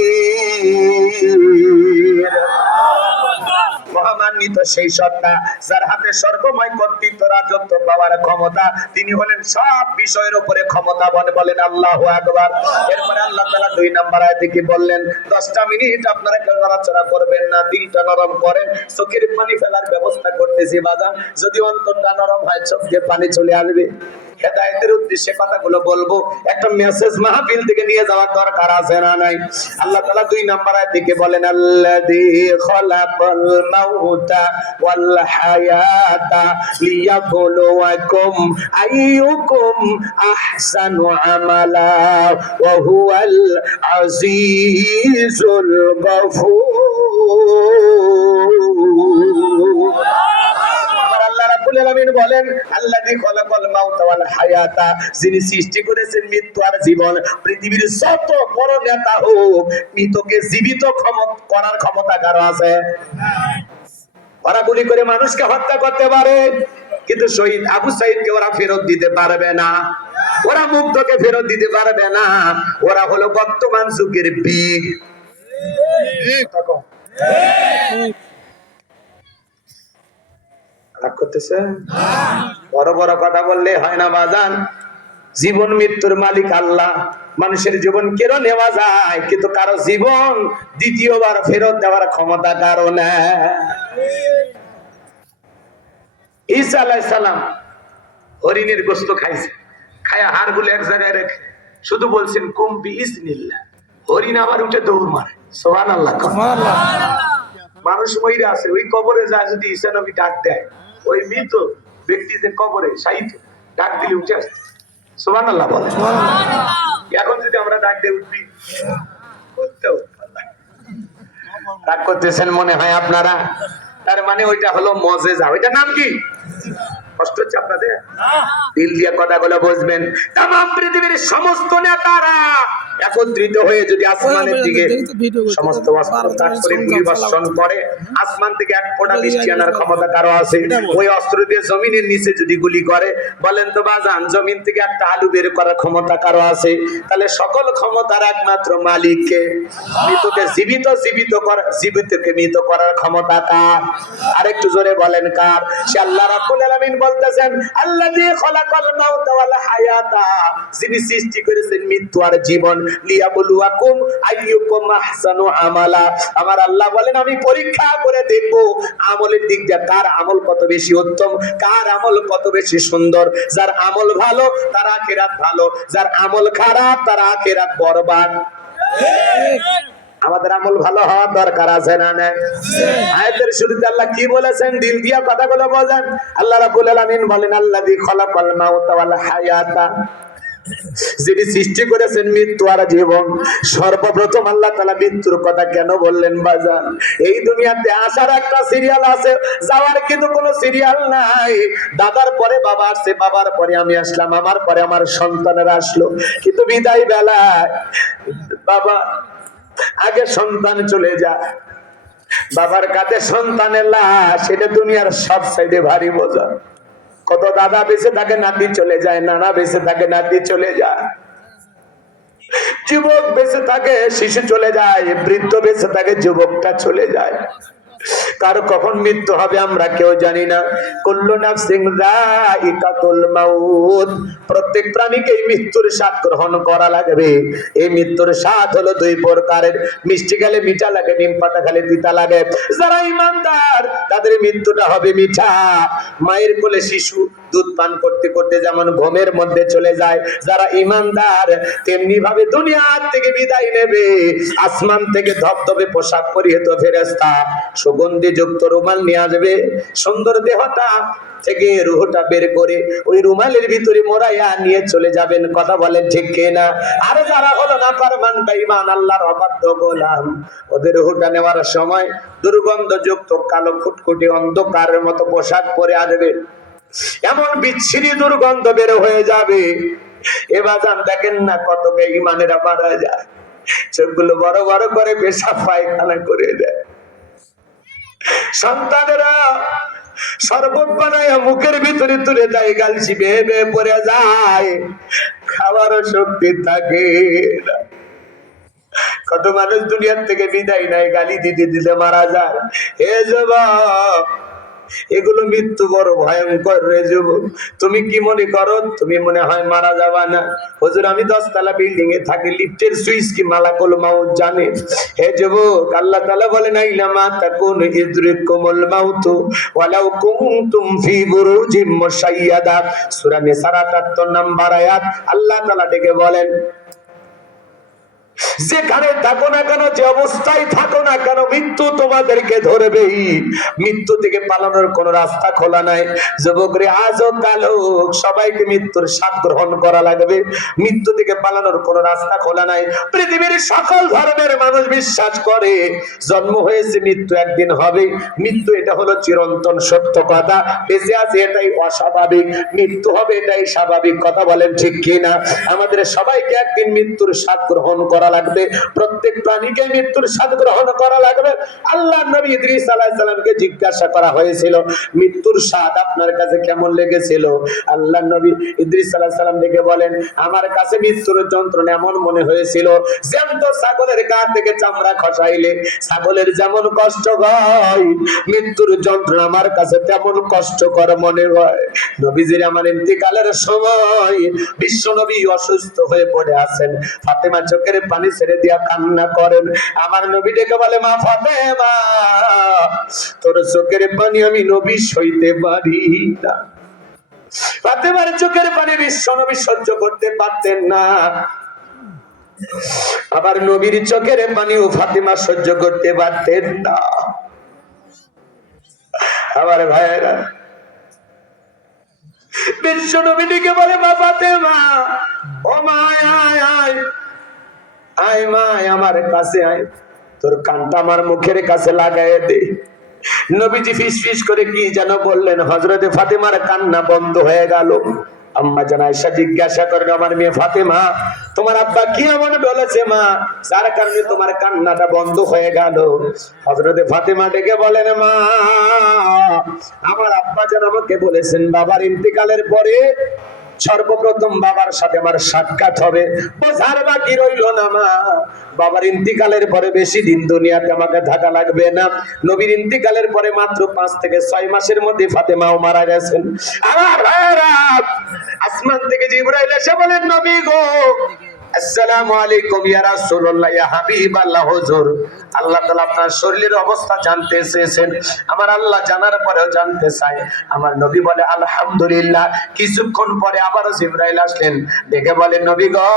মহামান্বিত সেই সত্তা যার হাতে সর্বময় কর্তৃত্ব, রাজত্ব পাওয়ার ক্ষমতা, তিনি হলেন সব বিষয়ের উপরে ক্ষমতাবান। বলেন আল্লাহু আকবার। এরপরে আল্লাহ তাআলা 2 নম্বর আয়াতে কি বললেন? 10টা মিনিট আপনারা কেউ নড়াচড়া করবেন না, দিলটা নরম করেন। চোখের পানি ফেলার ব্যবস্থা করতেছি বাজান, যদি অন্তরটা নরম হয় চোখ দিয়ে পানি চলে আসবে। হেদায়েতের উদ্দেশ্যে কথাগুলো বলবো, একটা মেসেজ মাহফিল থেকে নিয়ে যাওয়ার দরকার আছে না নাই? আল্লাহ তাআলা 2 নম্বর আয়াতে কি বলেন? আল্লাযী খালাকাল মাউতা ওয়াল হায়াতা লিয়াবলুয়াকুম আইয়ুকুম আহসানু আমালা ওয়া হুয়াল আজিজুল গফুর। আলামিন বলেন আল্লাযী খালাকাল মাউতা ওয়াল হায়াতা, যিনি সৃষ্টি করেছেন মৃত্যু আর জীবন। পৃথিবীর যত বড় নেতা হোক, মৃতকে জীবিত করার ক্ষমতা কার আছে? ওরা গুলি করে মানুষকে হত্যা করতে পারে, কিন্তু শহীদ আবু সাইদকে ওরা ফেরত দিতে পারবে না, ওরা মুগ্ধকে ফেরত দিতে পারবে না। ওরা হলো বর্তমান যুগের বীর। রাগ করতেছে? বড় বড় কথা বললে হয় না বাজান। জীবন মৃত্যুর মালিক আল্লাহ। মানুষের জীবন কেন নেওয়া যায়, কিন্তু কারো জীবন দ্বিতীয়বার ফেরত দেওয়ার ক্ষমতা কারো নেই। ঈসা আলাইহিস সালাম হরিণের গোশত খাইছে, খায়া হাড়গুলো এক জায়গায় রেখে শুধু বলছেন কুম বিইজনিল্লাহ। হরিণ আবার উঠে দৌড় মারে। সুবহানাল্লাহ। মানুষ মইরা আছে, ওই কবরে যায় যদি ঈসা নবী ডাক দেয়, ওই মৃত ব্যক্তি যে কবরে শায়িত, ডাক দিলে উঠে আসে। সুবহানাল্লাহ বলে। এখন যদি আমরা ডাক দিয়ে উঠবি, রাগ করতেছেন মনে হয় আপনারা? তার মানে ওইটা হলো মুজিজা। ওইটার নাম কি? কষ্ট হচ্ছে আপনাদের? দিল দিয়ে কথাগুলো বুঝবেন। তামাম পৃথিবীর সমস্ত নেতারা একত্রিত হয়ে যদি আসমানের দিকে সমস্ত অস্ত্র ত্যাগ করে গুলি বর্ষণ করে, আসমান থেকে এক ফোঁটা বৃষ্টি আনার ক্ষমতা কারো আছে? ওই অস্ত্র দিয়ে জমিনের নিচে যদি গুলি করে, বলেন তো বাজান, জমিন থেকে একটা আলু বের করার ক্ষমতা কারো আছে? তাহলে সকল ক্ষমতার একমাত্র মালিককে। মৃতকে জীবিত, জীবিতকে মৃত করার ক্ষমতা কার? আরেকটু জোরে বলেন কার? সে আল্লাহ রাব্বুল আলামিন বলতেছেন আল্লাযী খালাকাল মাউতা ওয়াল হায়াতা, যিনি সৃষ্টি করেছেন মৃত্যু আর জীবন, লিয়াবলুয়াকুম আইয়ুকুম আহসানু আমালা। আমার আল্লাহ বলেন আমি পরীক্ষা করে দেখব আমলের দিক দিয়ে কার আমল কত বেশি উত্তম, কার আমল কত বেশি সুন্দর। যার আমল ভালো তার আখিরাত ভালো, যার আমল খারাপ তার আখিরাত বরবাদ। আমাদের আমল ভালো হওয়ার দরকার আছে না নাই? আয়াতের শুরুতে আল্লাহ কি বলেছেন? দিল দিয়া কথাগুলো বলেন। আল্লাহ রাব্বুল আলামিন বলেন আল্লাযী খালাকাল মাউতা ওয়াল হায়াতা, যিনি সৃষ্টি করেছেন মৃত্যু আর জীবন। সর্বপ্রথম আল্লাহ তাআলা মৃত্যুর কথা কেন বললেন বাজান? এই দুনিয়াতে আসার একটা সিরিয়াল আছে, যাওয়ার কিন্তু কোনো সিরিয়াল নাই। দাদার পরে বাবা আসছে, বাবার পরে আমি আসলাম, আমার পরে আমার সন্তানেরা আসলো, কিন্তু বিদায় বেলায় বাবা আগে সন্তান চলে যায়, বাবার কাছে সন্তানের লাশ, এটা দুনিয়ার সব সাইডে ভারী বোঝা। কত দাদা বেঁচে থাকে নাতি চলে যায়, নানা বেঁচে থাকে নাতি চলে যায়, যুবক বেঁচে থাকে শিশু চলে যায়, বৃদ্ধ বেঁচে থাকে যুবকটা চলে যায়। কার কখন মৃত্যু হবে আমরা কেউ জানি না। কুল্লু নাফসিন যায়িকাতুল মাউত, প্রত্যেক প্রাণীকে এই মৃত্যুর স্বাদ গ্রহণ করা লাগবে। এই মৃত্যুর স্বাদ হলো দুই প্রকারের, মিষ্টি খেলে মিঠা লাগে, নিম পাতা খেলে তিতা লাগে। যারা ঈমানদার তাদের মৃত্যুটা হবে মিঠা। মায়ের কোলে শিশু দুধ পান করতে করতে যেমন ঘুমের মধ্যে চলে যায়, যারা ঈমানদার তেমনি ভাবে দুনিয়া থেকে বিদায় নেবে। আসমান থেকে ধবধবে পোশাক পরিহিত ফেরেশতা সুগন্ধি যুক্ত রুমাল নিয়ে আসবে, সুন্দর দেহটা থেকে রুহটা বের করে ওই রুমালের ভিতরে মোড়াইয়া নিয়ে চলে যাবেন। কথা বলেন ঠিক কিনা? আর যারা হলো না ফরমান বেঈমান আল্লাহর অবাধ্য গোলাম, ওদের রুহটা নেওয়ার সময় দুর্গন্ধ যুক্ত কালো ফুটকুটি অন্ধকারের মতো পোশাক পরে আসবে, এমন বিচ্ছিরি দুর্গন্ধ বের হয়ে যাবে। এবার দেখেন না কত বেঈমানেরা মারা যায়, চোখগুলো বড় বড় করে পেশাব পায়খানা করে দেয়। সন্তানেরা শরবত বানায় মুখের ভিতরে তুলে দেয়, গাল চিপে বেয়ে পড়ে যায়, খাবারও শক্তি থাকে না। কত মানুষ দুনিয়ার থেকে বিদায় নাই, গালি দিতে দিতে মারা যায়। হে যুবক, এগুলো মৃত্যু বড় ভয়ঙ্কর রে যুবক। তুমি কি মনে করো তুমি মনে হয় মারা যাবা না? হুজুর আমি 10 তলা বিল্ডিং এ থাকি, লিফটের সুইচ কি মালাকুল মাউত জানে? হে যুবক, আল্লাহ তাআলা বলেন আইনামা তাকুন ইদরিকুমুল মাউত ওয়ালাউ কুনতুম ফি বুরুজিম মুশাইয়াদা। সূরা নিসা 78 নম্বর আয়াত। আল্লাহ তাআলা ডেকে বলেন যেখানে থাকো না কেন, যে অবস্থায় থাকো না কেন, মৃত্যু তোমাদেরকে ধরবেই। মৃত্যু থেকে পালানোর কোন রাস্তা খোলা নাই। যুবকরে আজও কালো সবাইকে মৃত্যুর স্বাদ গ্রহণ করা লাগবে। মৃত্যু থেকে পালানোর কোন রাস্তা খোলা নাই। পৃথিবীর সকল ধর্মের মানুষ বিশ্বাস করে জন্ম হয়েছে, মৃত্যু একদিন হবে। মৃত্যু এটা হলো চিরন্তন সত্য কথা। বেঁচে আছে এটাই অস্বাভাবিক, মৃত্যু হবে এটাই স্বাভাবিক। কথা বলেন ঠিক কিনা? আমাদের সবাইকে একদিন মৃত্যুর স্বাদ গ্রহণ করা লাগবে। প্রত্যেক প্রাণীকে মৃত্যুর স্বাদ গ্রহণ করা লাগবে। আল্লাহর নবী ইদ্রিস আলাইহিস সালামকে জিজ্ঞাসা করা হয়েছিল, মৃত্যুর স্বাদ আপনার কাছে কেমন লেগেছিল? আল্লাহর নবী ইদ্রিস আলাইহিস সালাম ডেকে বলেন, আমার কাছে মৃত্যুর যন্ত্রণা এমন মনে হয়েছিল জ্যান্ত ছাগলের গা থেকে চামড়া খসাইলে ছাগলের যেমন কষ্ট হয়, মৃত্যুর যন্ত্রণা আমার কাছে তেমন কষ্টকর মনে হয়। নবীজির আমার ইন্তিকালের সময় বিশ্ব নবী অসুস্থ হয়ে পড়ে আছেন। ফাতেমা চোখের পানি ছেড়ে দিয়া কান্না করেন। আমার নবী ডেকে বলে, মা ফাতেমা, তোর চোখের পানি আমি নবী সইতে পারি না। ফাতেমার চোখের পানি বিশ্ব নবী সহ্য করতে পারতেন না। আবার নবীর চোখের পানিও ফাতেমা সহ্য করতে পারতেন না। আবার ভাইয়েরা, বিশ্ব নবী ডেকে বলে, মা ফাতেমা, ও মা, আয় আয় আয় মা, আমার কাছে আয়, তোর কানটা আমার মুখের কাছে লাগাই দে। নবীজি ফিস ফিস করে কি যেন বললেন, হযরতে ফাতেমার কান্না বন্ধ হয়ে গেল। আম্মা জান আয়েশা জিজ্ঞাসা করেন, আমার মেয়ে ফাতেমা, তোমার আব্বা কি এমন বলেছে মা, যার কারণে তোমার কান্নাটা বন্ধ হয়ে গেল? হযরতে ফাতেমা ডেকে বলেন, মা, আমার আব্বা জান আমাকে বলেছেন বাবার ইন্তেকালের পরে সর্বপ্রথম বাবার সাথে আমার সাক্ষাৎ হবে। বোঝার বাকি রইল না মা, বাবার ইন্তিকালের পরে বেশি দিন দুনিয়াতে আমাকে থাকা লাগবে না। নবীর ইন্তিকালের পরে মাত্র 5 থেকে 6 মাসের মধ্যে ফাতেমাও মারা গেছেন। আমার ভাইরা, আসমান থেকে জিবরাইল এসে বলেন, নবী গো, আসসালামু আলাইকুম ইয়া রাসূলুল্লাহ, ইয়া হাবিবাল্লাহ, হুজুর, আল্লাহ তাআলা আপনার শরীরের অবস্থা জানতে চেয়েছেন। আমার আল্লাহ জানার পরেও জানতে চায়। আমার নবী বলে, আলহামদুলিল্লাহ। কিছুক্ষণ পরে আবারও জিবরাইল আসলেন, ডেকে বলেন, নবী গো,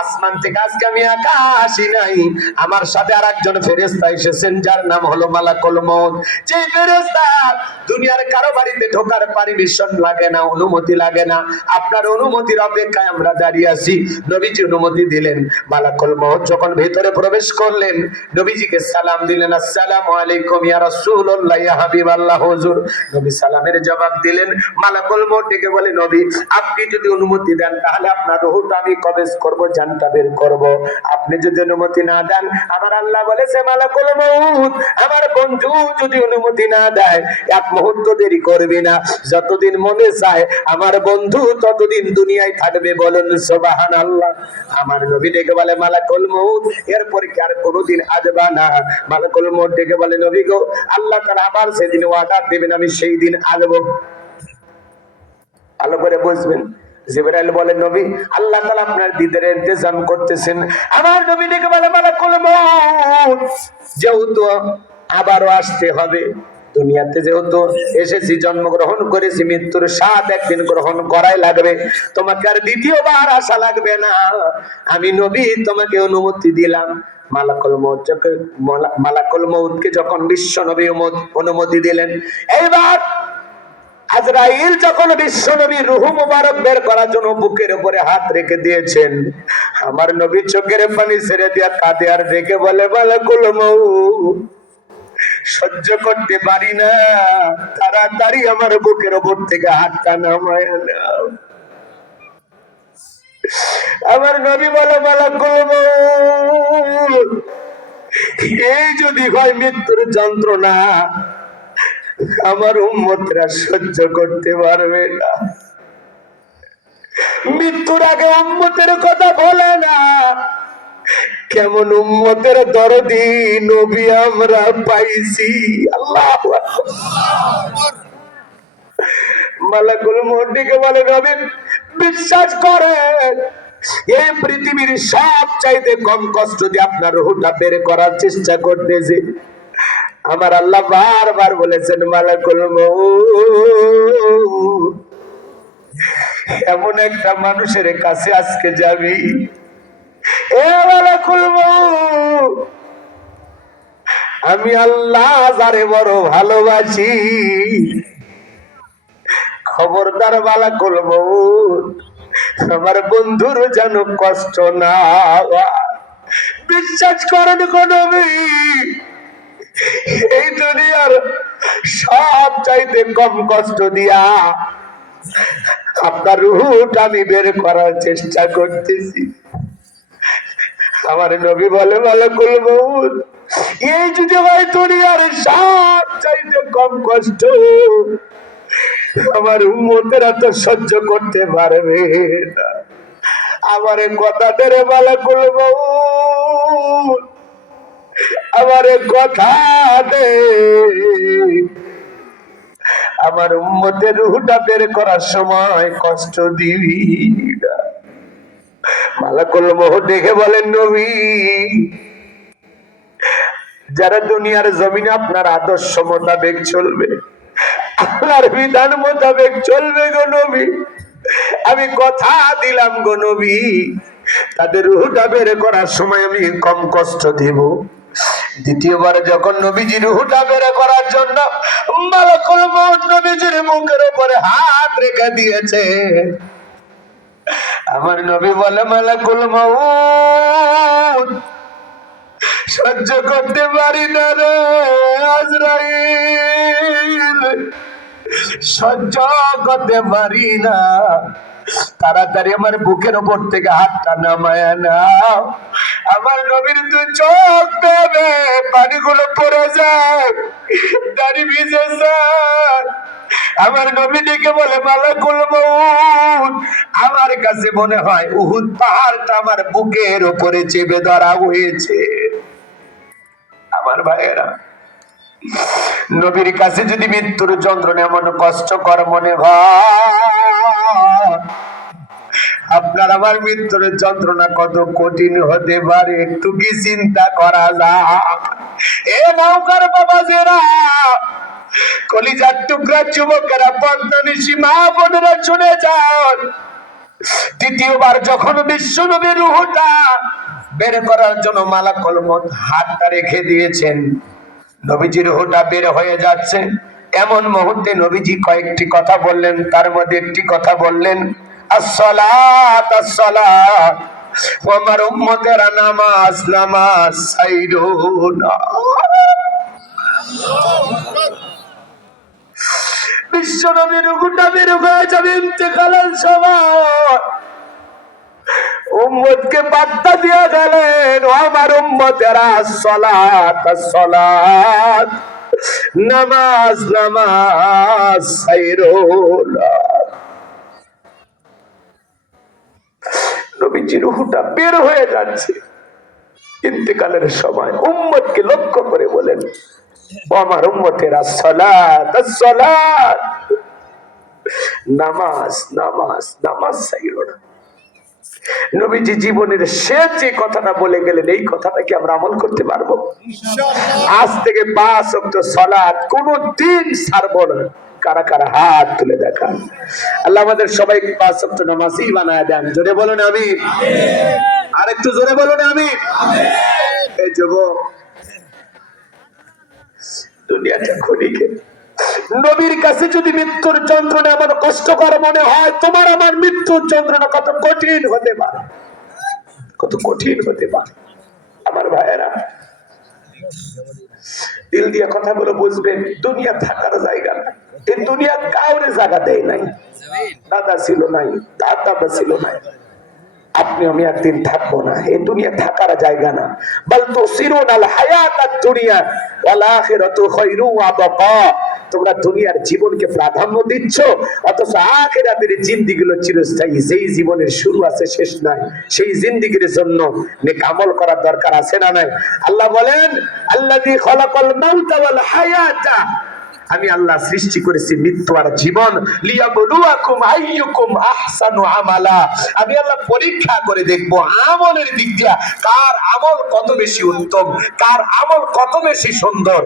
আসমান থেকে আজকে আমি একা আসি নাই, আমার সাথে আরেকজন ফেরেশতা এসেছেন, যার নাম হলো মালাকুল মউত। যে ফেরেশতা দুনিয়ার কারো বাড়িতে ঢোকার পারমিশন লাগে না, অনুমতি লাগে না, আপনার অনুমতির অপেক্ষায় আমরা দাঁড়িয়ে আছি। নবীজি অনুমতি দিলেন। মালাকুল মউত যখন ভেতরে প্রবেশ করলেন, নবীজিকে সালাম দিলেন, আসসালামু আলাইকুম ইয়া রাসূলুল্লাহ, ইয়া হাবিবাল্লাহ, হুজুর। নবী সালামের জবাব দিলেন। মালাকুল মউত ডেকে বলে, নবী, আপনি যদি অনুমতি দেন তাহলে আপনার রূহটা আমি কবজ করব, জানটা বের করব। আপনি যদি অনুমতি না দেন, আমার আল্লাহ বলেছে, মালাকুল মউত, আমার বন্ধু যদি অনুমতি না দেয়, এক মুহূর্ত দেরি করবে না, যতদিন মনে চায় আমার বন্ধু ততদিন দুনিয়ায় থাকবে। বলেন সুবহানাল্লাহ। আমার নবী ডেকে বলে, মালাকুল মউত, এরপর কি আর কোনোদিন আসবা না? মালাকুল মউত ডেকে বলে, নবী গো, আল্লাহ তাআলা আবার সেদিন ওয়াদা দেবেন, আমি সেই দিন আসবো। ভালো করে বুঝবেন। জিবরাইল বলে, নবী, আল্লাহ তাআলা আপনার দিদারে ইন্তজাম করতেছেন। আমার নবী ডেকে বলে, মালাকুল মউত, যেহেতু আবারও আসতে হবে, দুনিয়াতে যেহেতু এসেছি, জন্মগ্রহণ করেছি, মৃত্যুর স্বাদ একদিন গ্রহণ করাই লাগবে, তোমাকে আর দ্বিতীয়বার আসা লাগবে না। আমি নবী তোমাকে অনুমতি দিলাম। মালাকুল মউতকে যখন বিশ্ব নবী অনুমতি দিলেন, এইবার আজরাইল যখন বিশ্ব নবীর রূহ মুবারক বের করার জন্য বুকের উপরে হাত রেখে দিয়েছেন, আমার নবী চোখের পানি ছেড়ে দিয়া কাঁদে আর ডেকে বলে, মালাকুল মউত, সহ্য করতে পারি না, তাড়াতাড়ি আমার বুকের উপর থেকে হাতটা নামায় নাও। আমার নবী বলে, মালাকুল মউত, এই যদি হয় মৃত্যুর যন্ত্রণা, আমার উম্মতরা সহ্য করতে পারবে না। মৃত্যুর আগে উম্মতের কথা বলে না। কেমন উম্মতের দরদি নবী আমরা পাইছি। আল্লাহু আকবার। মালাকুল মউত ডেকে বলে, নবী, বিশ্বাস করেন, এই পৃথিবীর সব চাইতে কম কষ্ট দিয়ে আপনার রূহটা বের করার চেষ্টা করতেছে। আমার আল্লাহ বারবার বলেছেন, মালাকুল মউত, এমন একটা মানুষের কাছে আজকে যাবি, এ মালাকুল মউত, আমি আল্লাহ যারে বড় ভালোবাসি, খবরদার মালাকুল মউত, আমার বন্ধুর যেন কষ্ট না হয়। বিশ্বাস করেন গো নবী, এই দুনিয়ার সব চাইতে কম কষ্ট দিয়া আপনার রূহটা আমি বের করার চেষ্টা করতেছি। আমার নবী বলে মালাকুল মউত, এই যদি হয় দুনিয়ার সব চাইতে কম কষ্ট, আমার উম্মতেরা তো সহ্য করতে পারবে না। আমার কথা ধরে মালাকুল মউত, আমার কথা দে, আমার উম্মতের রূহটা বের করার সময় কষ্ট দিবি না। মালাকুল মউত দেখে বলেন নবী, যারা দুনিয়ার জমিনে আপনার আদর্শ মোতাবেক চলবে, আল্লাহর বিধান মোতাবেক চলবে গো নবী, আমি কথা দিলাম গো নবী, তাদের রূহটা বের করার সময় আমি কম কষ্ট দেব। দ্বিতীয়বার যখন নবীজি রূহটা বের করার জন্য মালাকুল মউত নবীজির মুখের উপরে হাত রেখে দিয়েছে, আমার নবী বলে মালাকুল মউত, সহ্য করতে পারি না রে আজরাইল, সহ্য করতে পারি না, তাড়াতাড়ি আমার বুকের উপর থেকে হাতটা নামায় নাও। আমার নবীর তুই চোখ দেবে, পানিগুলো পড়ে যায়, দাড়ি ভিজে যায়। আমার নবী ডেকে বলে মালাকুল মউত, আমার কাছে মনে হয় উহুদ পাহাড়টা আমার বুকের উপরে চেপে ধরা হয়েছে। আমার ভাইয়েরা, নবীর কাছে যদি মৃত্যুর যন্ত্রণা এমন কষ্টকর মনে হয়, আপনার আমার মৃত্যুর যন্ত্রণা কত কঠিন হতে পারে একটু কি চিন্তা করা যায়? এ নৌকার বাবাজেরা, কলিজার টুকরা যুবকেরা, পদ্মনিশী মা বোনেরা শুনে যান, তৃতীয়বার যখন বিশ্ব নবীর রূহটা বের করার জন্য মালাকুল মউত হাতটা রেখে দিয়েছেন, নবীজির রূহটা বের হয়ে যাচ্ছে, এমন মুহূর্তে নবীজি কয়েকটি কথা বললেন, তার মধ্যে একটি কথা বললেন, আসসালাত আসসালাত, আমার উম্মতেরা নামাজ নামাজ ছাইরো না। বিশ্ব নবীর রূহটা বের হয়ে যাবে ইন্তেকালের সময়, উম্মতকে বার্তা দিয়ে গেলেন, ও আমার উম্মতেরা, সালাত সালাত, নামাজ নামাজ ছাইরো না। নবীজির রূহটা বের হয়ে যাচ্ছে ইন্তেকালের সময়, উম্মতকে লক্ষ্য করে বলেন, ও আমার উম্মতেরা, সালাত সালাত, নামাজ নামাজ নামাজ ছাইরো না। নবীজি জীবনের শেষ যে কথাটা বলে গেলেন, এই কথাটা কি আমরা আমল করতে পারবো? আজ থেকে 5 ওয়াক্ত সালাত কোনদিন ছাড়বো না। কারা কারা হাত তুলে দেখান। আল্লাহ আমাদের সবাইকে 5 ওয়াক্ত নামাজি বানায় দেন। জোরে বলুন আমিন। আর একটু জোরে বলুন আমিন। এই যুবক, দুনিয়াটা ক্ষণিকে, নবীর কাছে যদি মৃত্যুর যন্ত্রণা এমন কষ্টকর মনে হয়, তোমার আমার মৃত্যুর যন্ত্রণা কত কঠিন হতে পারে, কত কঠিন হতে পারে। আমার ভাইয়েরা, দিল দিয়ে কথাগুলো বুঝবেন, দুনিয়া থাকার জায়গা না। এই দুনিয়া কাউরে জায়গা দেয় নাই, দাদা ছিল নাই, দাদা ছিল নাই, আপনি আমি একদিন থাকবো না। এই দুনিয়া থাকার জায়গা না। বল তুসিরুনাল হায়াতাদ দুনিয়া ওয়াল আখিরাতু খায়রু ওয়া বাকা, তোমরা দুনিয়ার জীবনকে প্রাধান্য দিচ্ছ, অথচ আখিরাতের জিন্দেগি হলো চিরস্থায়ী। যেই জীবনের শুরু আছে শেষ নাই, সেই জিন্দেগির জন্য নেক আমল করার দরকার আছে না নাই? আল্লাহ বলেন, আল্লাযী খালাকাল মাউতা ওয়াল হায়াতা, আমি আল্লাহ সৃষ্টি করেছি মৃত্যু আর জীবন, লিয়াবলুয়াকুম আইয়ুকুম আহসানু আমালা, আমি আল্লাহ পরীক্ষা করে দেখবো আমলের দিক দিয়া কার আমল কত বেশি উত্তম, কার আমল কত বেশি সুন্দর।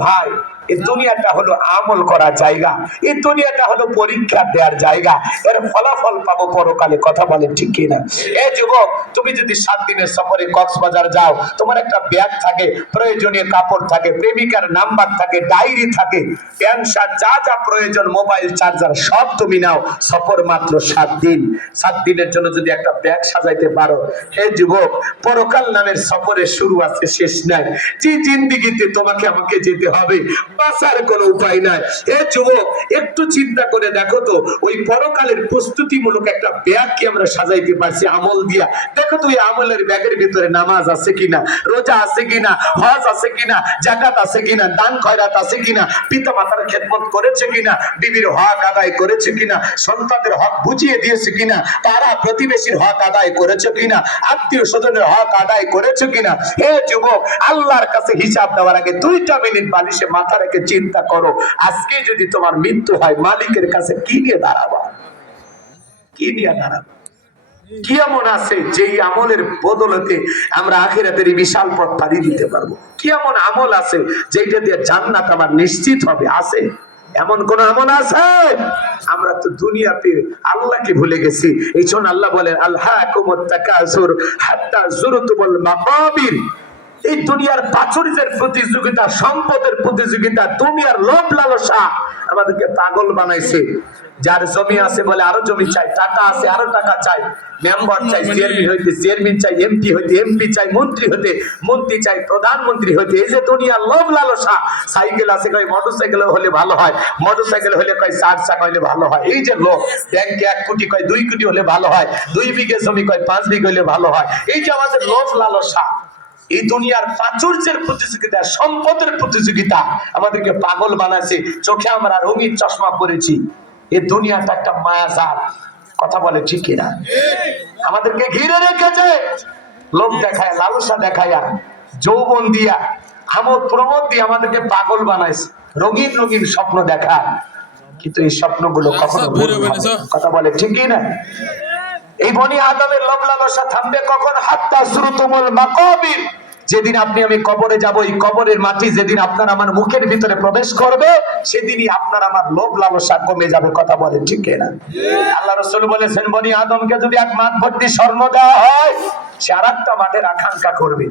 ভাই, এই দুনিয়াটা হলো আমল করার জায়গা, এই দুনিয়াটা হলো পরীক্ষা দেওয়ার জায়গা, এর ফলাফল পাবো পরকালে। কথা বলে ঠিক কিনা? এই যুবক, তুমি যদি 7 দিনের সফরে কক্সবাজার যাও, তোমার একটা ব্যাগ থাকে, প্রয়োজনীয় কাপড় থাকে, প্রেমিকার নাম্বার থাকে, ডায়েরি থাকে, প্যান্ট শার্ট, যা যা প্রয়োজন, মোবাইল চার্জার, সব তুমি নাও। সফর মাত্র 7 দিন। 7 দিনের জন্য যদি একটা ব্যাগ সাজাইতে পারো, হে যুবক, পরকাল নামের সফরের শুরু আছে, শেষ নাই। যে জিন্দেগিতে তোমাকে আমাকে যেতে হবে, বাঁচার কোনো উপায় নাই। হে যুবক, একটু চিন্তা করে দেখো তো, ওই পরকালের প্রস্তুতিমূলক একটা ব্যাগ কি আমরা সাজাইতে পারছি আমল দিয়া? দেখো তো, এই আমলের ব্যাগের ভিতরে নামাজ আছে কিনা, রোজা আছে কিনা, হজ আছে কিনা, যাকাত আছে কিনা, দান খয়রাত আছে কিনা, পিতা মাতার খেদমত করেছে কিনা, বিবির হক আদায় করেছে কিনা, সন্তানদের হক বুঝিয়ে দিয়েছে কিনা, তারা প্রতিবেশীর হক আদায় করেছে কিনা, আত্মীয় স্বজনের হক আদায় করেছে কিনা। হে যুবক, আল্লাহর কাছে হিসাব দেওয়ার আগে 2টা মিনিট বালিশে মাথা রেখে চিন্তা করো, আজকে যদি তোমার মৃত্যু হয়, মালিকের কাছে কি নিয়ে দাঁড়াবা? কি নিয়ে দাঁড়াবা? কি এমন আছে যেই আমলের বদলতে আমরা আখিরাতের বিশাল পথ পাড়ি দিতে পারবো? কি এমন আমল আছে যেটা দিয়ে জান্নাত আমার নিশ্চিত হবে? আছে এমন কোন আমল আছে? আমরা তো দুনিয়াতে আল্লাহকে ভুলে গেছি। এই জন্য আল্লাহ বলেন, আলহাকুমুত তাকাসুর হাত্তা যুরতুমুল মাকাবির। এই দুনিয়ার প্রাচুর্যের প্রতিযোগিতা, সম্পদের প্রতিযোগিতা, দুনিয়ার লোভ লালসা আমাদেরকে পাগল বানাইছে। যার জমি আছে বলে আরো জমি চাই, টাকা আছে আরো টাকা চাই, মেম্বার চাই চেয়ারম্যান হইতে, চেয়ারম্যান চাই এমপি হইতে, এমপি চাই মন্ত্রী হতে, মন্ত্রী চাই প্রধানমন্ত্রী হইতে। এই যে দুনিয়ার লোভ লালসা। সাইকেল আছে কয় মোটরসাইকেল হলে ভালো হয়, মোটরসাইকেল হলে কয় 4 চাকা হলে ভালো হয়। এই যে লোভ, ব্যাংকে 1 কোটি কয় 2 কোটি হলে ভালো হয়, 2 বিঘে জমি কয় 5 বিঘে হলে ভালো হয়। এই যে আমাদের লোভ লালসা, এই দুনিয়ার প্রাচুর্যের প্রতিযোগিতা, সম্পদের প্রতিযোগিতা আমাদেরকে পাগল বানাচ্ছে। চোখে আমরা রঙিন চশমা পরেছি। এই দুনিয়াটা একটা মায়াজাল। কথা বলে ঠিক কিনা? আমাদেরকে ঘিরে রেখেছে লোভ দেখায়, লালসা দেখায়া, যৌবন দিয়া, আমোদ প্রমোদ দিয়ে আমাদেরকে পাগল বানাইছে। রঙিন রঙিন স্বপ্ন দেখা, কিন্তু এই স্বপ্নগুলো কখনো ভুল হবে না। কথা বলে ঠিক কিনা? এই বনি আদমের লোভ লালসা থামবে কখন? হাত্তা যুরতুমুল মাকাবির। যেদিন আপনি আমি কবরে যাব, এই কবরের মাটি যেদিন আপনার আমার মুখের ভিতরে প্রবেশ করবে, সেদিনই আপনার আমার লোভ লালসা কমে যাবে। কথা বলেন ঠিক কিনা? আল্লাহ রাসূল বলেছেন, বনি আদমকে যদি 1 মাঠ ভর্তি স্বর্ণ দেওয়া হয়, সে আরেকটা মাঠের আকাঙ্ক্ষা করবে।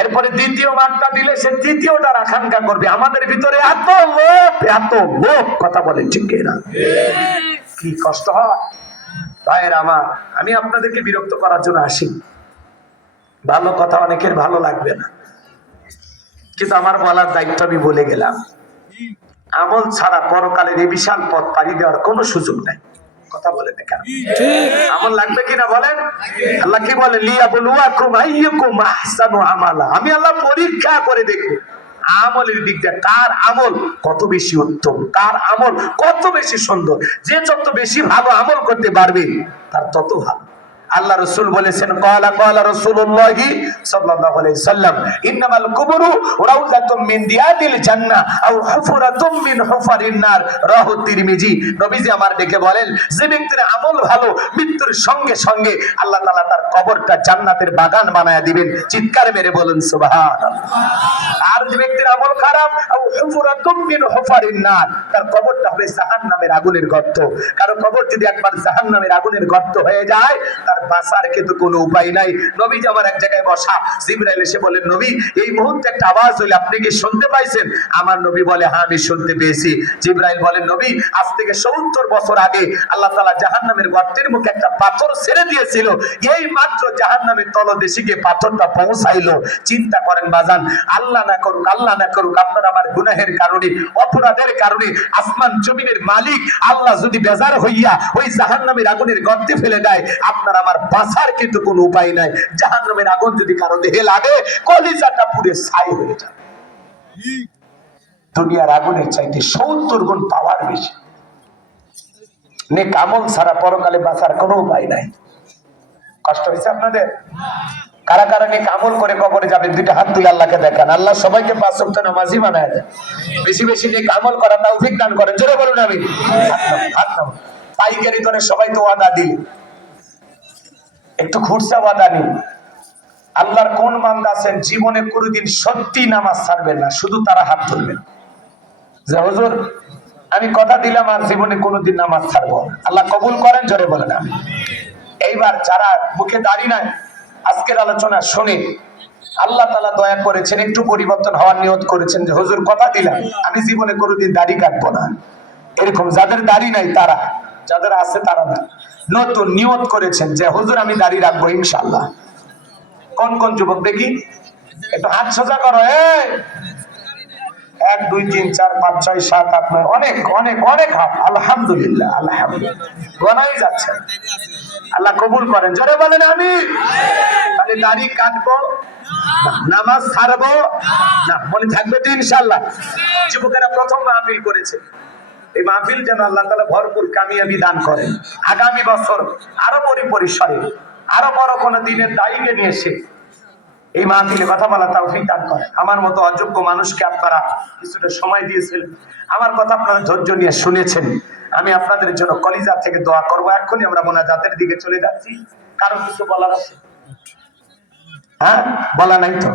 এরপরে দ্বিতীয় মাঠটা দিলে সে তৃতীয়টার আকাঙ্ক্ষা করবে। আমাদের ভিতরে এত লোভ, এত লোভ। কথা বলেন ঠিক কিনা? কি কষ্ট হয় ভাইয়ের আমার। আমি আপনাদেরকে বিরক্ত করার জন্য আসি, ভালো কথা অনেকের ভালো লাগবে না, কিন্তু আমার বলার দায়িত্ব আমি বলে গেলাম। আমল ছাড়া পরকালের এই বিশাল পথ পাড়ি দেওয়ার কোনো সুযোগ নাই। কথা বলেন কেন? আমল লাগবে কিনা বলেন? আল্লাহ কি বলে, লিয়াবলুয়াকুম আইয়ুকুম আহসানু আমালা। আমি আল্লাহ পরীক্ষা করে দেখব আমলের দিক দিয়ে কার আমল কত বেশি উত্তম, কার আমল কত বেশি সুন্দর। যে যত বেশি ভালো আমল করতে পারবে, তার তত ভালো। আল্লাহ রাসূল বলেছেন, ক্বালা রাসূলুল্লাহ সাল্লাল্লাহু আলাইহি সাল্লাম, ইন্নামাল কুবুরু রাউযাতুম মিন দিয়াতিল জান্নাহ আও হুফরাতুম মিন হুফারিন নার। রাহু তিরমিজি। নবীজি আমার ডেকে বলেন, যে ব্যক্তির আমল ভালো, মৃত্যুর সঙ্গে সঙ্গে আল্লাহ তাআলা তার কবরটা জান্নাতের বাগান বানায়া দিবেন। চিৎকার মেরে বলেন সুবহানাল্লাহ। আর যে ব্যক্তির আমল খারাপ, আও হুফরাতুম মিন হুফারিন নার, তার কবরটা হবে জাহান্নামের আগুনের গর্ত। কারণ কবর যদি একবার জাহান্নামের আগুনের গর্ত হয়ে যায়, তার বাঁচার কিন্তু কোনো উপায় নাই। নবীজি আমার এক জায়গায় বসা, জিবরাইল এসে বলেন, নবী এই মুহূর্তে একটা আওয়াজ হইল, আপনি কি শুনতে পাইছেন? আমার নবী বলে, হ্যাঁ আমি শুনতে পেয়েছি। জিবরাইল বলেন, নবী আজ থেকে 70 বছর আগে আল্লাহ তাআলা জাহান্নামের গর্তের মুখে একটা পাথর ছেড়ে দিয়েছিল, এই মাত্র জাহান্নামের তলদেশে গিয়ে পাথরটা পৌঁছাইলো। চিন্তা করেন বাজান, আল্লাহ না করুক, আল্লাহ না করুক, আপনার আমার গুনাহের কারণে, অপরাধের কারণে আসমান জমিনের মালিক আল্লাহ যদি বেজার হইয়া ওই জাহান্নামের আগুনের গর্তে ফেলে দেয়, আপনার আমার বাঁচার কিন্তু কোনো উপায় নাই। জাহান্নামের আগুন যদি কারো দেহে লাগে, কলিজাটা পুড়ে ছাই হয়ে যায়। দুনিয়ার আগুনের চাইতে 70 গুণ পাওয়ার বেশি। নেক আমল ছাড়া পরকালে বাঁচার কোনো উপায় নাই। কষ্ট হয়েছে আপনাদের? কারা কারা নেক আমল করে কবরে যাবেন, 2টা হাত তুলে আল্লাহকে দেখান। আল্লাহ সবাইকে 5 ওয়াক্ত নামাজি বানায় দেন। বেশি বেশি নেক আমল করা তৌফিক দান করেন। জোরে বলুন আমিন। হাত নাও। পাইকারি করে সবাই তো ওয়াদা দিল, একটু খুরসা ওয়াদা নিন। আল্লাহর কোন বান্দা আছেন জীবনে কোনোদিন সত্যি নামাজ ছাড়বেন না? শুধু তারা হাত তুলবেন। যে হুজুর আমি কথা দিলাম আর জীবনে কোনোদিন নামাজ ছাড়বো না। আল্লাহ কবুল করেন, জোরে বলেন আমিন। এইবার যারা মুখে দাড়ি নাই আজকের আলোচনা শুনে আল্লাহ তাআলা দয়া করেছেন, একটু পরিবর্তন হওয়ার নিয়ত করেছেন যে হুজুর কথা দিলাম আমি জীবনে কোনোদিন দাড়ি কাটবো না, এরকম যাদের দাড়ি নাই তারা, যাদের আছে তারা না, নতুন নিয়ত করেছেন যে হুজুর আমি দাড়ি রাখবো ইনশাআল্লাহ। কোন কোন যুবক দেখি একটু হাত সোজা করো। 1 2 3 4 5 6 7 8 9 অনেক অনেক অনেক হাত। আলহামদুলিল্লাহ আলহামদুলিল্লাহ, গনাই যাচ্ছে। আল্লাহ কবুল করেন, জোরে বলেন আমিন। তাহলে দাড়ি কাটবো না, নামাজ ছাড়বো না, বলে থাকবে তো ইনশাআল্লাহ। যুবকেরা প্রথম মাহফিল করেছে, এই মাহফিল যেন আল্লাহ তাআলা ভরপুর কামিয়াবি দান করেন। আগামী বছর আরো পরিসরে আরো বড় কোন দিনের দায়ীকে নিয়ে এসে এই মাহফিলে কথা বলা তৌফিক দান করেন। আমার মতো অযোগ্য মানুষকে আপনারা কিছুটা সময় দিয়েছিলেন, আমার কথা আপনারা ধৈর্য নিয়ে শুনেছেন, আমি আপনাদের জন্য কলিজা থেকে দোয়া করবো। এখনই আমরা মোনাজাতের দিকে চলে যাচ্ছি। কারো কিছু বলার আছে? হ্যাঁ, বলা নাই তো?